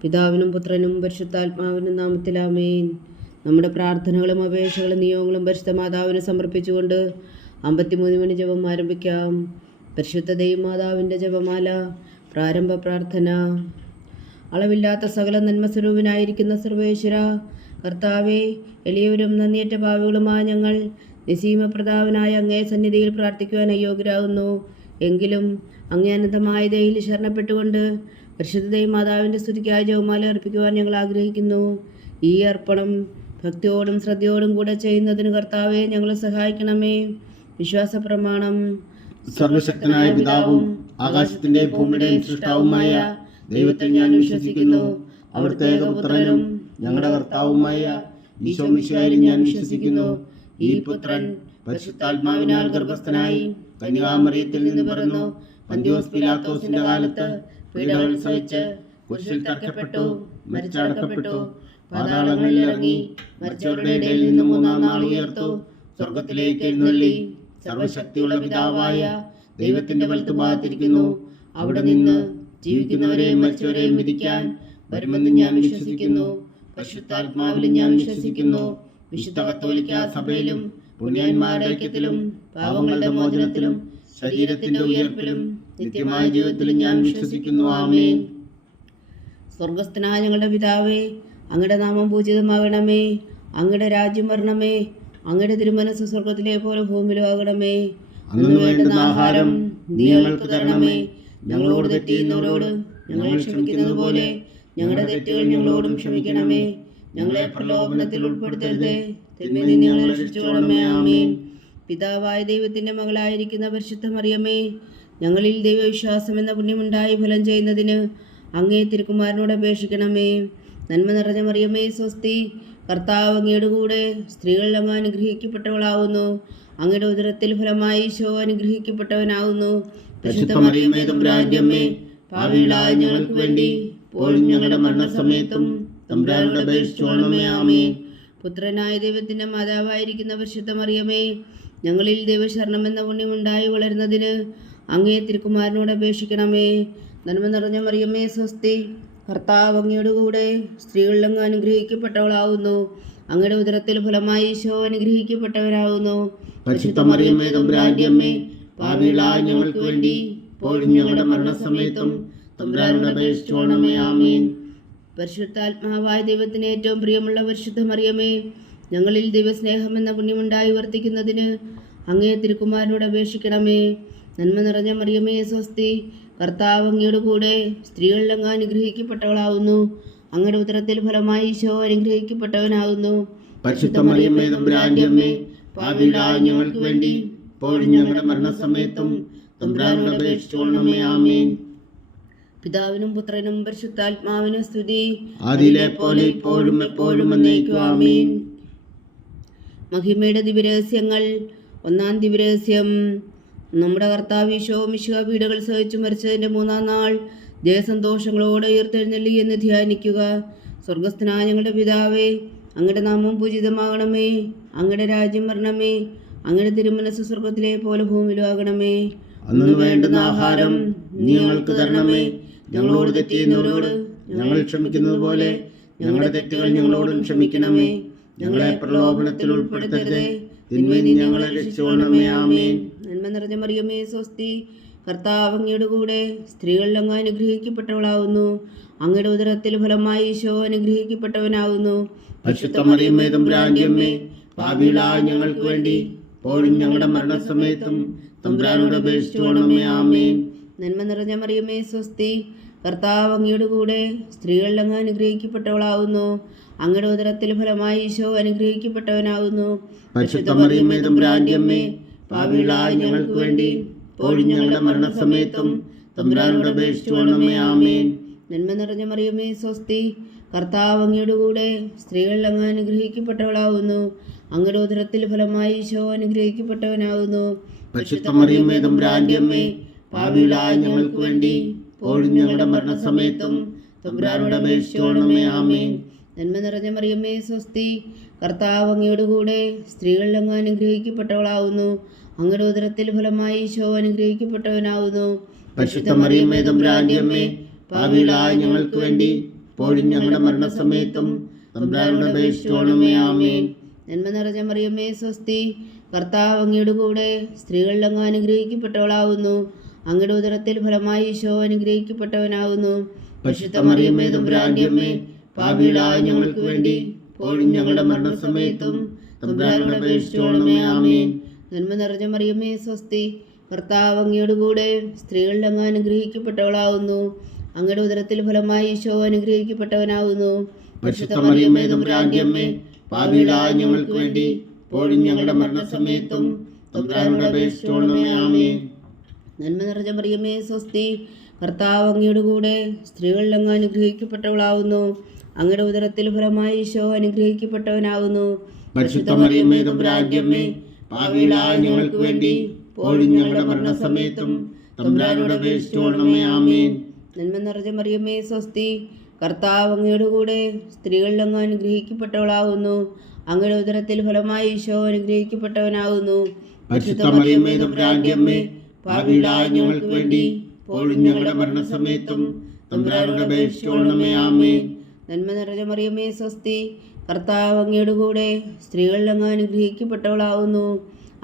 പിതാവിനും പുത്രനും പരിശുദ്ധാത്മാവിനും നാമത്തിൽ ആമേൻ. നമ്മുടെ പ്രാർത്ഥനകളും അപേക്ഷകളും നിയോഗങ്ങളും പരിശുദ്ധ മാതാവിന് സമർപ്പിച്ചുകൊണ്ട് 53 മണി ജപം ആരംഭിക്കാം. പരിശുദ്ധ ദൈവമാതാവിൻ്റെ ജപമാല. പ്രാരംഭ പ്രാർത്ഥന. അളവില്ലാത്ത സകല നന്മസ്വരൂപനായിരിക്കുന്ന സർവേശ്വര കർത്താവെ, എളിയവരും നന്ദിയേറ്റ പാവികളുമായ ഞങ്ങൾ നിസീമപ്രതാപനായ അങ്ങേ സന്നിധിയിൽ പ്രാർത്ഥിക്കുവാൻ അയോഗ്യരാകുന്നു. എങ്കിലും അങ്ങേ അനന്തമായ ദയയിൽ ശരണപ്പെട്ടുകൊണ്ട് പരിശുദ്ധ ദൈവമാതാവിൻ്റെ സ്തുതിക്കായി ജപമാല അർപ്പിക്കുവാൻ ഞങ്ങൾ ആഗ്രഹിക്കുന്നു. ഈ അർപ്പണം ഭക്തിയോടും ശ്രദ്ധയോടും കൂടെ ചെയ്യുന്നതിന് കർത്താവെ ഞങ്ങളെ സഹായിക്കണമേ. വിശ്വാസ പ്രമാണം. സർവശക്തനായ പിതാവും ആകാശത്തിന്റെയും ഭൂമിയുടെയും സൃഷ്ടാവുമായ ദൈവത്തിൽ ഞാൻ വിശ്വസിക്കുന്നു. അവിടുത്തെ ഏകപുത്രനും ഞങ്ങളുടെ കർത്താവുമായ ഈശോ മിശിഹായിൽ ഞാൻ വിശ്വസിക്കുന്നു. ഈ പുത്രൻ പരിശുദ്ധാത്മാവിനാൽ ഗർഭസ്ഥനായി കന്യകാമറിയത്തിൽ നിന്ന് പിറന്നു, പന്തിയോസ് പിലാത്തോസിന്റെ കാലത്ത് പീഡകൾ സഹിച്ച് കുരിശിൽ തറയ്ക്കപ്പെട്ടു, മരിച്ചടക്കപ്പെട്ടു, പാതാളങ്ങളിൽ ഇറങ്ങി, മരിച്ചവരുടെ ഇടയിൽ നിന്ന് 3-ാം നാൾ ഉയർത്തു, സ്വർഗത്തിലേക്ക് എഴുന്നള്ളി, സർവശക്തിയുള്ള പിതാവായ ദൈവത്തിന്റെ വലത്തുഭാഗത്തിരിക്കുന്നു. അവിടെ നിന്ന് ജീവിക്കുന്നവരെയും മരിച്ചവരെയും വിധിക്കാൻ വരുമെന്ന് ഞാൻ വിശ്വസിക്കുന്നു. പരിശുദ്ധാത്മാവിലും ഞാൻ വിശ്വസിക്കുന്നു. വിശുദ്ധ കത്തോലിക്കാ സഭയിലും പുണ്യന്മാരുടെ ഐക്യത്തിലും പാപങ്ങളുടെ മോചനത്തിലും ശരീരത്തിന്റെ ഉയർപ്പിലും നിത്യമായ ജീവിതത്തിലും ഞാൻ വിശ്വസിക്കുന്നു. ആമേൻ. സ്വർഗസ്ഥനായ ഞങ്ങളുടെ പിതാവേ, അങ്ങയുടെ നാമം പൂജിതമാകണമേ. അങ്ങയുടെ രാജ്യം വരണമേ. അങ്ങയുടെ തിരുമനസ്സ് സ്വർഗത്തിലെ പോലെ ഭൂമിയിലും ആകണമേ. അന്നു വേണ്ടുന്ന ആഹാരം നീ ഞങ്ങൾക്ക് തരണമേ. ഞങ്ങളോട് തെറ്റ് ചെയ്യുന്നവരോട് ഞങ്ങൾ ക്ഷമിക്കുന്നത് പോലെ ഞങ്ങളുടെ തെറ്റുകൾ ഞങ്ങളോടും ക്ഷമിക്കണമേ. ഞങ്ങളെ പ്രലോഭനത്തിൽ ഉൾപ്പെടുത്തരുതേ, തിന്മയിൽ നിന്ന് ഞങ്ങളെ രക്ഷിച്ചുകൊള്ളണമേ. ആമേൻ. പിതാവായ ദൈവത്തിൻ്റെ മകളായിരിക്കുന്ന പരിശുദ്ധ മറിയമേ, ഞങ്ങളിൽ ദൈവവിശ്വാസം എന്ന പുണ്യമുണ്ടായി ഫലം ചെയ്യുന്നതിന് അങ്ങേ തിരുക്കുമാരനോട് അപേക്ഷിക്കണമേ. നന്മ നിറഞ്ഞ മറിയമേ സ്വസ്തി, കർത്താവ് അങ്ങയുടെ കൂടെ സ്ത്രീകളിൽ അങ്ങ് അനുഗ്രഹിക്കപ്പെട്ടവളാവുന്നു. അങ്ങയുടെ ഉദരത്തിൽ ഫലമായി ഈശോ അനുഗ്രഹിക്കപ്പെട്ടവനാവുന്നു. പരിശുദ്ധ മറിയമേ തമ്പുരാന്റെ അമ്മേ, പാപികളായ ഞങ്ങൾക്ക് വേണ്ടി ഇപ്പോഴും ഞങ്ങളുടെ മരണസമയത്തും തമ്പുരാനോട് അപേക്ഷിച്ചുകൊള്ളണമേ. ആമേൻ. പുത്രനായ ദൈവത്തിൻ്റെ മാതാവായിരിക്കുന്ന പരിശുദ്ധ മറിയമേ, ഞങ്ങളിൽ ദൈവശരണം എന്ന പുണ്യമുണ്ടായി വളരുന്നതിന് അങ്ങേ തിരുക്കുമാരനോട് അപേക്ഷിക്കണമേ. നന്മ നിറഞ്ഞ മറിയമേ സ്വസ്തി, കർത്താവ് അങ്ങയുടെ കൂടെ സ്ത്രീകളിൽ അങ്ങ് അനുഗ്രഹിക്കപ്പെട്ടവളാവുന്നു. അങ്ങയുടെ ഉദരത്തിൽ ഫലമായി ഈശോ അനുഗ്രഹിക്കപ്പെട്ടവരാകുന്നു. പരിശുദ്ധ മറിയമേ തമ്പുരാന്റെ അമ്മേ, പാപികളായ ഞങ്ങൾക്ക് വേണ്ടി ഇപ്പോഴും ഞങ്ങളുടെ മരണസമയത്തും തമ്പുരാനോട് അപേക്ഷിച്ചുകൊള്ളണമേ. ആമേൻ. പരിശുദ്ധാത്മാവായ ദൈവത്തിന് ഏറ്റവും പ്രിയമുള്ള പരിശുദ്ധ മറിയമേ, ഞങ്ങളിൽ ദൈവസ്നേഹം എന്ന പുണ്യമുണ്ടായി വർത്തിക്കുന്നതിന് അങ്ങേ തിരുക്കുമാരനോട് അപേക്ഷിക്കണമേ. നന്മ നിറഞ്ഞ മറിയമേ സ്വസ്തി, കർത്താവ് അങ്ങയുടെ കൂടെ സ്ത്രീകളിൽ അങ്ങ് അനുഗ്രഹിക്കപ്പെട്ടവളാവുന്നു. അങ്ങയുടെ ഉദരത്തിൽ ഫലമായി ഈശോ അനുഗ്രഹിക്കപ്പെട്ടവനാകുന്നു. പരിശുദ്ധ മറിയമേ തമ്പുരാന്റെ അമ്മേ, പാപികളായ ഞങ്ങൾക്ക് വേണ്ടി ഇപ്പോഴും ഞങ്ങളുടെ മരണസമയത്തും തമ്പുരാനോട് അപേക്ഷിച്ചുകൊള്ളണമേ. ആമേൻ. പിതാവിനും പുത്രനും പരിശുദ്ധാത്മാവിനും സ്തുതി, ആദിയിലെ പോലെ ഇപ്പോഴും എപ്പോഴും എന്നേക്കും. ആമേൻ. മഹിമയുടെ ദിവ്യരഹസ്യങ്ങൾ. 1-ാം ദിവ്യരഹസ്യം. നമ്മുടെ കർത്താവ് ഈശോ മിശിഹാ പീഡകൾ സഹിച്ചു മരിച്ചതിൻ്റെ 3-ാം നാൾ ജയസന്തോഷങ്ങളോടെ ഉയർത്തെഴുന്നള്ളി എന്ന് ധ്യാനിക്കുക. സ്വർഗസ്ഥനായ ഞങ്ങളുടെ പിതാവേ, അങ്ങയുടെ നാമം പൂജിതമാകണമേ. അങ്ങയുടെ രാജ്യം വരണമേ. അങ്ങയുടെ തിരുമനസ്സ് സ്വർഗത്തിലെ പോലെ ഭൂമിയിലും ആകണമേ. അന്നു വേണ്ടുന്ന ആഹാരം നീ ഞങ്ങൾക്ക് തരണമേ. ഞങ്ങളോട് തെറ്റ് ചെയ്യുന്നവരോട് ഞങ്ങൾ ക്ഷമിക്കുന്നത് പോലെ ഞങ്ങളുടെ തെറ്റുകൾ ഞങ്ങളോടും ക്ഷമിക്കണമേ. ഞങ്ങളെ പ്രലോഭനത്തിൽ ഉൾപ്പെടുത്തരുതേ, തിന്മയിൽ നിന്ന് ഞങ്ങളെ രക്ഷിച്ചുകൊള്ളണമേ. ആമേൻ. നന്മ നിറഞ്ഞ മറിയമേ സ്വസ്തി, കർത്താവ് അങ്ങയുടെ കൂടെ സ്ത്രീകളിൽ അങ്ങ് അനുഗ്രഹിക്കപ്പെട്ടവളാവുന്നു. അങ്ങയുടെ ഉദരത്തിൽ ഫലമായി ഈശോ അനുഗ്രഹിക്കപ്പെട്ടവനാവുന്നു. പരിശുദ്ധ മറിയമേ തമ്പുരാന്റെ അമ്മേ, പാപികളായ ഞങ്ങൾക്ക് വേണ്ടി ഇപ്പോഴും ഞങ്ങളുടെ മരണസമയത്തും തമ്പുരാനോട് അപേക്ഷിച്ചുകൊള്ളണമേ. ആമേൻ. നന്മ നിറഞ്ഞ മറിയമേ സ്വസ്തി, കർത്താവ് അങ്ങയുടെ കൂടെ സ്ത്രീകളിൽ അങ്ങ് അനുഗ്രഹിക്കപ്പെട്ടവളാവുന്നു. അങ്ങയുടെ ഉദരത്തിൽ ഫലമായി ഈശോ അനുഗ്രഹിക്കപ്പെട്ടവനാകുന്നു. പരിശുദ്ധ മറിയമേ തമ്പുരാന്റെ അമ്മേ, പാപികളായ ഞങ്ങൾക്ക് വേണ്ടി ഇപ്പോഴും ഞങ്ങളുടെ മരണസമയത്തും തമ്പുരാനോട് അപേക്ഷിച്ചുകൊള്ളണമേ. ആമേൻ. നന്മ നിറഞ്ഞ മറിയമേ സ്വസ്തി, കർത്താവ് അങ്ങയുടെ കൂടെ സ്ത്രീകളിൽ അങ്ങ് അനുഗ്രഹിക്കപ്പെട്ടവളാവുന്നു. അങ്ങയുടെ ഉദരത്തിൽ ഫലമായി ഈശോ അനുഗ്രഹിക്കപ്പെട്ടവനാകുന്നു. പരിശുദ്ധ മറിയമേ തമ്പുരാന്റെ അമ്മേ, പാപികളായ ഞങ്ങൾക്ക് വേണ്ടി ഇപ്പോഴും ഞങ്ങളുടെ മരണസമയത്തും തമ്പുരാനോട് അപേക്ഷിച്ചുകൊള്ളണമേ. ആമേൻ. നന്മ നിറഞ്ഞ മറിയമേ സ്വസ്തി, കർത്താവ് അങ്ങയുടെ കൂടെ സ്ത്രീകളിൽ അങ്ങ് അനുഗ്രഹിക്കപ്പെട്ടവളാവുന്നു. അങ്ങയുടെ ഉദരത്തിൽ ഫലമായി ഈശോ അനുഗ്രഹിക്കപ്പെട്ടവനാകുന്നു. പരിശുദ്ധ മറിയമേ തമ്പുരാന്റെ അമ്മേ, പാപികളായ ഞങ്ങൾക്ക് വേണ്ടി ഇപ്പോഴും ഞങ്ങളുടെ മരണസമയത്തും തമ്പുരാനോട് അപേക്ഷിച്ചുകൊള്ളണമേ. ആമേൻ. നന്മ നിറഞ്ഞ മറിയമേ സ്വസ്തി, കർത്താവ് അങ്ങയുടെ കൂടെ സ്ത്രീകളിൽ അങ്ങ് അനുഗ്രഹിക്കപ്പെട്ടവളാവുന്നു. അങ്ങയുടെ ഉദരത്തിൽ ഫലമായി ഈശോ അനുഗ്രഹിക്കപ്പെട്ടവനാകുന്നു. പരിശുദ്ധ മറിയമേ തമ്പുരാന്റെ അമ്മേ, പാപികളായ ഞങ്ങൾക്ക് വേണ്ടി ഇപ്പോഴും ഞങ്ങളുടെ മരണസമയത്തും തമ്പുരാനോട് അപേക്ഷിച്ചുകൊള്ളണമേ. ആമേൻ. നന്മ നിറഞ്ഞ മറിയമേ സ്വസ്തി, കർത്താവ് അങ്ങയുടെ കൂടെ സ്ത്രീകളിൽ അങ്ങ് അനുഗ്രഹിക്കപ്പെട്ടവളാവുന്നു. അങ്ങയുടെ ഉദരത്തിൽ ഫലമായി ഈശോ അനുഗ്രഹിക്കപ്പെട്ടവനാകുന്നു. പരിശുദ്ധ മറിയമേ തമ്പുരാന്റെ അമ്മേ, പാപികളായ ഞങ്ങൾക്ക് വേണ്ടി ഇപ്പോഴും ഞങ്ങളുടെ മരണസമയത്തും തമ്പുരാനോട് അപേക്ഷിച്ചുകൊള്ളണമേ. ആമേൻ. നന്മ നിറഞ്ഞ മറിയമേ സ്വസ്തി, കർത്താവ് അങ്ങയുടെ കൂടെ സ്ത്രീകളിൽ അങ്ങ് അനുഗ്രഹിക്കപ്പെട്ടവളാവുന്നു. അങ്ങയുടെ ഉദരത്തിൽ ഫലമായി ഈശോ അനുഗ്രഹിക്കപ്പെട്ടവനാകുന്നു. പരിശുദ്ധ മറിയമേ തമ്പുരാന്റെ അമ്മേ, പാപികളായ ഞങ്ങൾക്ക് വേണ്ടി ഇപ്പോഴും ഞങ്ങളുടെ മരണസമയത്തും തമ്പുരാനോട് അപേക്ഷിച്ചുകൊള്ളണമേ. ആമേൻ. നന്മ നിറഞ്ഞ മറിയമേ സ്വസ്തി, കർത്താവ് അങ്ങയുടെ കൂടെ സ്ത്രീകളിൽ അങ്ങ് അനുഗ്രഹിക്കപ്പെട്ടവളാവുന്നു. അങ്ങയുടെ ഉദരത്തിൽ ഫലമായി ഈശോ അനുഗ്രഹിക്കപ്പെട്ടവനാകുന്നു. പരിശുദ്ധ മറിയമേ തമ്പുരാന്റെ അമ്മേ, പാപികളായ ഞങ്ങൾക്ക് വേണ്ടി ഇപ്പോഴും ഞങ്ങളുടെ മരണസമയത്തും തമ്പുരാനോട് അപേക്ഷിച്ചുകൊള്ളണമേ. ആമേൻ. നന്മ നിറഞ്ഞ മറിയമേ സ്വസ്തി, കർത്താവ് അങ്ങയുടെ കൂടെ സ്ത്രീകളിൽ അങ്ങ് അനുഗ്രഹിക്കപ്പെട്ടവളാവുന്നു.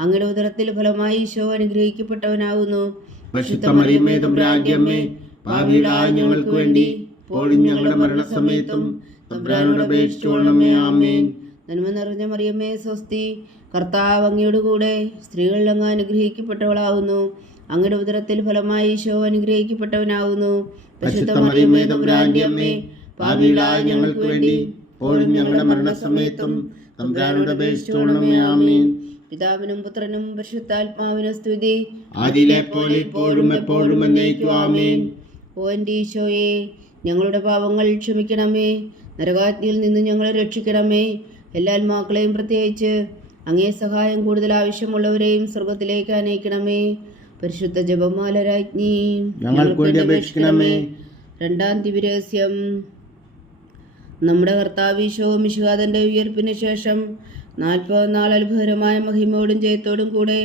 അങ്ങയുടെ ഉദരത്തിൽ ഫലമായി ഈശോ അനുഗ്രഹിക്കപ്പെട്ടവനാകുന്നു. പരിശുദ്ധ മറിയമേ തമ്പുരാന്റെ അമ്മേ, പാപികളായ ഞങ്ങൾക്ക് വേണ്ടി ഇപ്പോഴും ഞങ്ങളുടെ മരണസമയത്തും തമ്പുരാനോട് അപേക്ഷിച്ചുകൊള്ളണമേ. ആമേൻ. നന്മ നിറഞ്ഞ മറിയമേ സ്വസ്തി, കർത്താവ് അങ്ങയുടെ കൂടെ സ്ത്രീകളിൽ അങ്ങ് അനുഗ്രഹിക്കപ്പെട്ടവളാവുന്നു. അങ്ങയുടെ ഉദരത്തിൽ ഫലമായി ഈശോ അനുഗ്രഹിക്കപ്പെട്ടവനാകുന്നു. പരിശുദ്ധ മറിയമേ തമ്പുരാന്റെ അമ്മേ, പാപികളായ ഞങ്ങൾക്ക് വേണ്ടി ഇപ്പോഴും ഞങ്ങളുടെ മരണസമയത്തും തമ്പുരാനോട് അപേക്ഷിച്ചുകൊള്ളണമേ. ആമേൻ. പിതാവിനും പുത്രനും പരിശുദ്ധാത്മാവിനും സ്തുതി, ആദിയിലെ പോലെ ഇപ്പോഴും എപ്പോഴും എന്നേക്കും. ആമേൻ. ഓ എൻ്റെ ഈശോയെ, ഞങ്ങളുടെ പാപങ്ങൾ ക്ഷമിക്കണമേ. നരകാഗ്നിയിൽ നിന്ന് ഞങ്ങളെ രക്ഷിക്കണമേ. എല്ലാ ആത്മാക്കളെയും പ്രത്യേകിച്ച് അങ്ങേ സഹായം കൂടുതൽ ആവശ്യമുള്ളവരെയും സ്വർഗത്തിലേക്ക് അനയിക്കണമേ. പരിശുദ്ധ ജപമാല രാജ്ഞി, ഞങ്ങൾക്ക് വേണ്ടി അപേക്ഷിക്കണമേ. രണ്ടാം ദിവ്യരഹസ്യം. നമ്മുടെ കർത്താവ് ഈശോ മിശിഹാതൻ്റെ ഉയർപ്പിന് ശേഷം 40 നാൾ അത്ഭുതകരമായ മഹിമയോടും ജയത്തോടും കൂടെ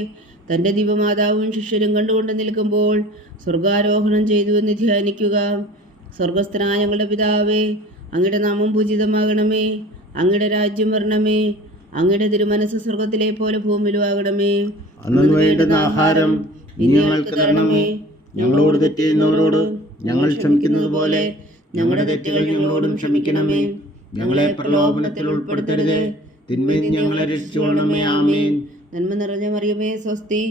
തൻ്റെ ദിവ്യമാതാവും ശിഷ്യരും കണ്ടുകൊണ്ട് നിൽക്കുമ്പോൾ സ്വർഗാരോഹണം ചെയ്തു എന്ന് ധ്യാനിക്കുക. സ്വർഗസ്ഥനായ ഞങ്ങളുടെ പിതാവേ, അങ്ങയുടെ നാമം പൂജിതമാകണമേ. അങ്ങയുടെ രാജ്യം വരണമേ. അങ്ങയുടെ തിരുമനസ് സ്വർഗത്തിലെ പോലെ ഭൂമിയിലും ആകണമേ. അന്നു വേണ്ടുന്ന ആഹാരം ഇനി ഞങ്ങൾക്ക് തരണമേ. ഞങ്ങളോട് തെറ്റ് ചെയ്യുന്നവരോട് ഞങ്ങൾ ക്ഷമിക്കുന്നത് പോലെ ഞങ്ങളുടെ തെറ്റുകൾ ഞങ്ങളോടും ക്ഷമിക്കണമേ. ഞങ്ങളെ പ്രലോഭനത്തിൽ ഉൾപ്പെടുത്തരുതേ, തിന്മയിൽ നിന്ന് ഞങ്ങളെ രക്ഷിച്ചുകൊള്ളണമേ. ആമേൻ. നന്മ നിറഞ്ഞ മറിയമേ സ്വസ്തി,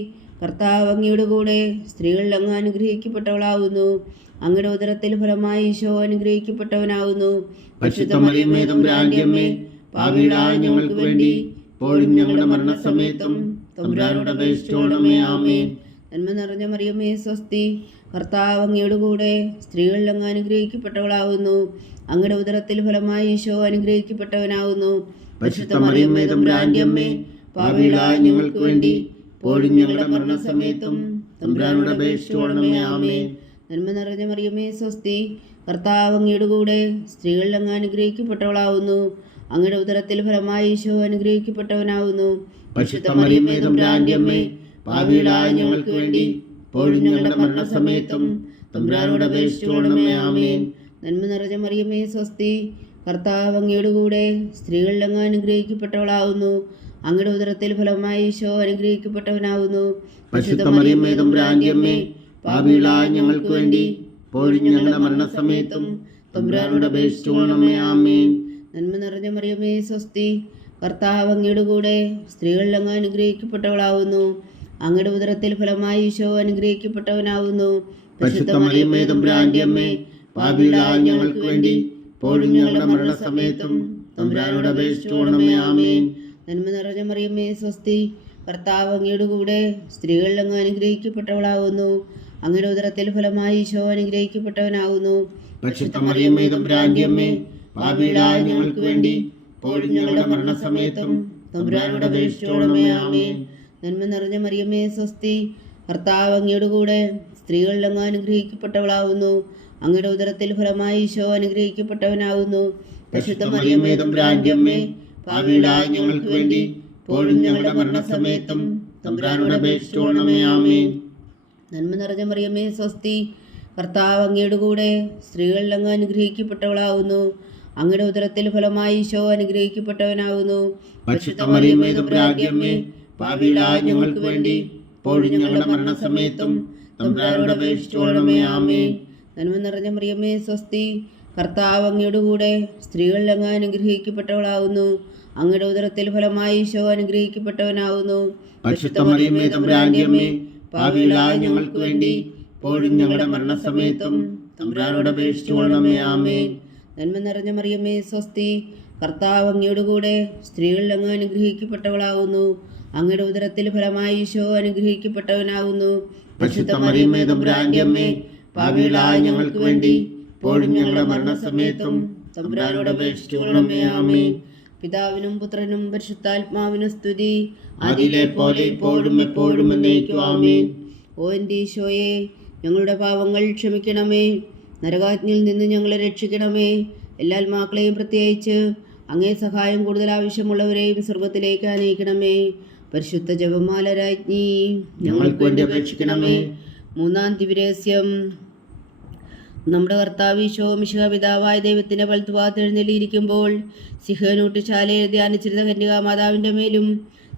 കർത്താവ് അങ്ങയുടെ കൂടെ സ്ത്രീകളിൽ അങ്ങ് അനുഗ്രഹിക്കപ്പെട്ടവളാവുന്നു. അങ്ങയുടെ ഉദരത്തിൽ ഫലമായി ഈശോ അനുഗ്രഹിക്കപ്പെട്ടവനാവുന്നു. പരിശുദ്ധ മറിയമേ തമ്പുരാന്റെ അമ്മേ, പാപികളായ ഞങ്ങൾക്ക് വേണ്ടി ഇപ്പോഴും ഞങ്ങളുടെ മരണസമയത്തും തമ്പുരാനോട് അപേക്ഷിച്ചുകൊള്ളണമേ. ആമേൻ. നന്മ നിറഞ്ഞ മറിയമേ സ്വസ്തി, കർത്താവ് അങ്ങയുടെ കൂടെ സ്ത്രീകളിൽ അങ്ങ് അനുഗ്രഹിക്കപ്പെട്ടവളാവുന്നു. അങ്ങയുടെ ഉദരത്തിൽ ഫലമായി ഈശോ അനുഗ്രഹിക്കപ്പെട്ടവനാവുന്നു. പരിശുദ്ധ മറിയമേ തമ്പുരാന്റെ അമ്മേ, പാപികളായ ഞങ്ങൾക്ക് വേണ്ടി ഇപ്പോഴും ഞങ്ങളുടെ മരണസമയത്തും തമ്പുരാനോട് അപേക്ഷിച്ചുകൊള്ളണമേ. ആമേൻ. നന്മ നിറഞ്ഞ മറിയമേ സ്വസ്തി, കർത്താവ് അങ്ങയുടെ കൂടെ സ്ത്രീകളിൽ അങ്ങ് അനുഗ്രഹിക്കപ്പെട്ടവളാവുന്നു. അങ്ങയുടെ ഉദരത്തിൽ ഫലമായി ഈശോ അനുഗ്രഹിക്കപ്പെട്ടവനാവുന്നു. പരിശുദ്ധ മറിയമേ തമ്പുരാന്റെ അമ്മേ, പാപികളായ ഞങ്ങൾക്ക് വേണ്ടി ഇപ്പോഴും ഞങ്ങളുടെ മരണസമയത്തും തമ്പുരാനോട് അപേക്ഷിച്ചുകൊള്ളണമേ. ആമേൻ. നന്മ നിറഞ്ഞ മറിയമേ സ്വസ്തി, കർത്താവ് അങ്ങയുടെ കൂടെ സ്ത്രീകളിൽ അങ്ങ് അനുഗ്രഹിക്കപ്പെട്ടവളാവുന്നു. അങ്ങയുടെ ഉദരത്തിൽ ഫലമായി ഈശോ അനുഗ്രഹിക്കപ്പെട്ടവനാവുന്നു. പരിശുദ്ധ മറിയമേ തമ്പുരാന്റെ അമ്മേ, പാപികളായ ഞങ്ങൾക്ക് വേണ്ടി ഇപ്പോഴും ഞങ്ങളുടെ മരണസമയത്തും തമ്പുരാനോട് അപേക്ഷിച്ചുകൊള്ളണമേ. ആമേൻ. നന്മ നിറഞ്ഞ മറിയമേ സ്വസ്തി, കർത്താവ് അങ്ങയുടെ കൂടെ സ്ത്രീകളിൽ അങ്ങ് അനുഗ്രഹിക്കപ്പെട്ടവളാവുന്നു. അങ്ങയുടെ ഉദരത്തിൽ ഫലമായി ഈശോ അനുഗ്രഹിക്കപ്പെട്ടവനാവുന്നു. പരിശുദ്ധ മറിയമേ തമ്പുരാന്റെ അമ്മേ, പാപികളായ ഞങ്ങൾക്ക് വേണ്ടി ഇപ്പോഴും ഞങ്ങളുടെ മരണസമയത്തും തമ്പുരാനോട് അപേക്ഷിച്ചുകൊള്ളണമേ. ആമേൻ. നന്മ നിറഞ്ഞ മറിയമേ സ്വസ്തി, കർത്താവ് അങ്ങയുടെ കൂടെ സ്ത്രീകളിൽ അങ്ങ് അനുഗ്രഹിക്കപ്പെട്ടവളാവുന്നു. അങ്ങയുടെ ഉദരത്തിൽ ഫലമായി ഈശോ അനുഗ്രഹിക്കപ്പെട്ടവനാകുന്നു. പരിശുദ്ധ മറിയമേ തമ്പുരാന്റെ അമ്മേ, പാപികളായ ഞങ്ങൾക്ക് വേണ്ടി ഇപ്പോഴും ഞങ്ങളുടെ മരണസമയത്തും തമ്പുരാനോട് അപേക്ഷിച്ചുകൊള്ളണമേ. ആമേൻ. നന്മ നിറഞ്ഞ മറിയമേ സ്വസ്തി, കർത്താവ് അങ്ങയുടെ കൂടെ സ്ത്രീകളിൽ അങ്ങ് അനുഗ്രഹിക്കപ്പെട്ടവളാവുന്നു. അങ്ങയുടെ ഉദരത്തിൽ ഫലമായി ഈശോ അനുഗ്രഹിക്കപ്പെട്ടവനാകുന്നു. പരിശുദ്ധ മറിയമേ തമ്പുരാന്റെ അമ്മേ, പാപികളായ ഞങ്ങൾക്ക് വേണ്ടി ഇപ്പോഴും ഞങ്ങളുടെ മരണസമയത്തും തമ്പുരാനോട് അപേക്ഷിച്ചുകൊള്ളണമേ. ആമേൻ. നന്മ നിറഞ്ഞ മറിയമേ സ്വസ്തി, കർത്താവ് അങ്ങയുടെ കൂടെ സ്ത്രീകളിൽ അങ്ങ് അനുഗ്രഹിക്കപ്പെട്ടവളാവുന്നു. അങ്ങയുടെ ഉദരത്തിൽ ഫലമായി ഈശോ അനുഗ്രഹിക്കപ്പെട്ടവനാവുന്നു. പരിശുദ്ധ മറിയമേ തമ്പുരാന്റെ അമ്മേ, പാപികളായ ഞങ്ങൾക്ക് വേണ്ടി ഇപ്പോഴും ഞങ്ങളുടെ മരണസമയത്തും തമ്പുരാനോട് അപേക്ഷിച്ചുകൊള്ളണമേ. ആമേൻ. നന്മ നിറഞ്ഞ മറിയമേ സ്വസ്തി, കർത്താവ് അങ്ങയുടെ കൂടെ സ്ത്രീകളിൽ അങ്ങ് അനുഗ്രഹിക്കപ്പെട്ടവളാവുന്നു. അങ്ങയുടെ ഉദരത്തിൽ ഫലമായി ഈശോ അനുഗ്രഹിക്കപ്പെട്ടവനാവുന്നു. പരിശുദ്ധ മറിയമേ തമ്പുരാന്റെ അമ്മേ, പാപികളായ ഞങ്ങൾക്ക് വേണ്ടി ഇപ്പോഴും ഞങ്ങളുടെ മരണസമയത്തും തമ്പുരാനോട് അപേക്ഷിച്ചുകൊള്ളണമേ. ആമേൻ. നന്മ നിറഞ്ഞ മറിയമേ സ്വസ്തി, കർത്താവ് അങ്ങയുടെ കൂടെ സ്ത്രീകളിൽ അങ്ങ് അനുഗ്രഹിക്കപ്പെട്ടവളാവുന്നു. അങ്ങയുടെ ഉദരത്തിൽ ഫലമായി ഈശോ അനുഗ്രഹിക്കപ്പെട്ടവനാവുന്നു. പരിശുദ്ധ മറിയമേ തമ്പുരാന്റെ അമ്മേ, പാപികളായ ഞങ്ങൾക്ക് വേണ്ടി ഇപ്പോഴും ഞങ്ങളുടെ മരണസമയത്തും തമ്പുരാനോട് അപേക്ഷിച്ചുകൊള്ളണമേ. ആമേൻ. പിതാവിനും പുത്രനും പരിശുദ്ധാത്മാവിനും സ്തുതി, അതിലെ പോലെ ഇപ്പോഴും എപ്പോഴും എന്നേക്കും. ആമേൻ. ഓ എൻ്റെ ഈശോയെ, ഞങ്ങളുടെ പാവങ്ങൾ ക്ഷമിക്കണമേ, നരകാജ്ഞയിൽ നിന്ന് ഞങ്ങളെ രക്ഷിക്കണമേ. എല്ലാ ആത്മാക്കളെയും പ്രത്യേകിച്ച് അങ്ങേ സഹായം കൂടുതൽ ആവശ്യമുള്ളവരെയും സ്വർഗത്തിലേക്ക് അനയിക്കണമേ. പരിശുദ്ധ ജപമാല രാജ്ഞി, ഞങ്ങൾക്ക് വേണ്ടി അപേക്ഷിക്കണമേ. മൂന്നാം ദിവ്യരഹസ്യം. നമ്മുടെ കർത്താവ് ഈശോ മിശിഹാ പിതാവായ ദൈവത്തിൻ്റെ വലത്തുഭാഗത്ത് എഴുന്നള്ളിയിരിക്കുമ്പോൾ സിഹനൂട്ടുശാലയിൽ ധ്യാനിച്ചിരുന്ന കന്യകാമാതാവിൻ്റെ മേലും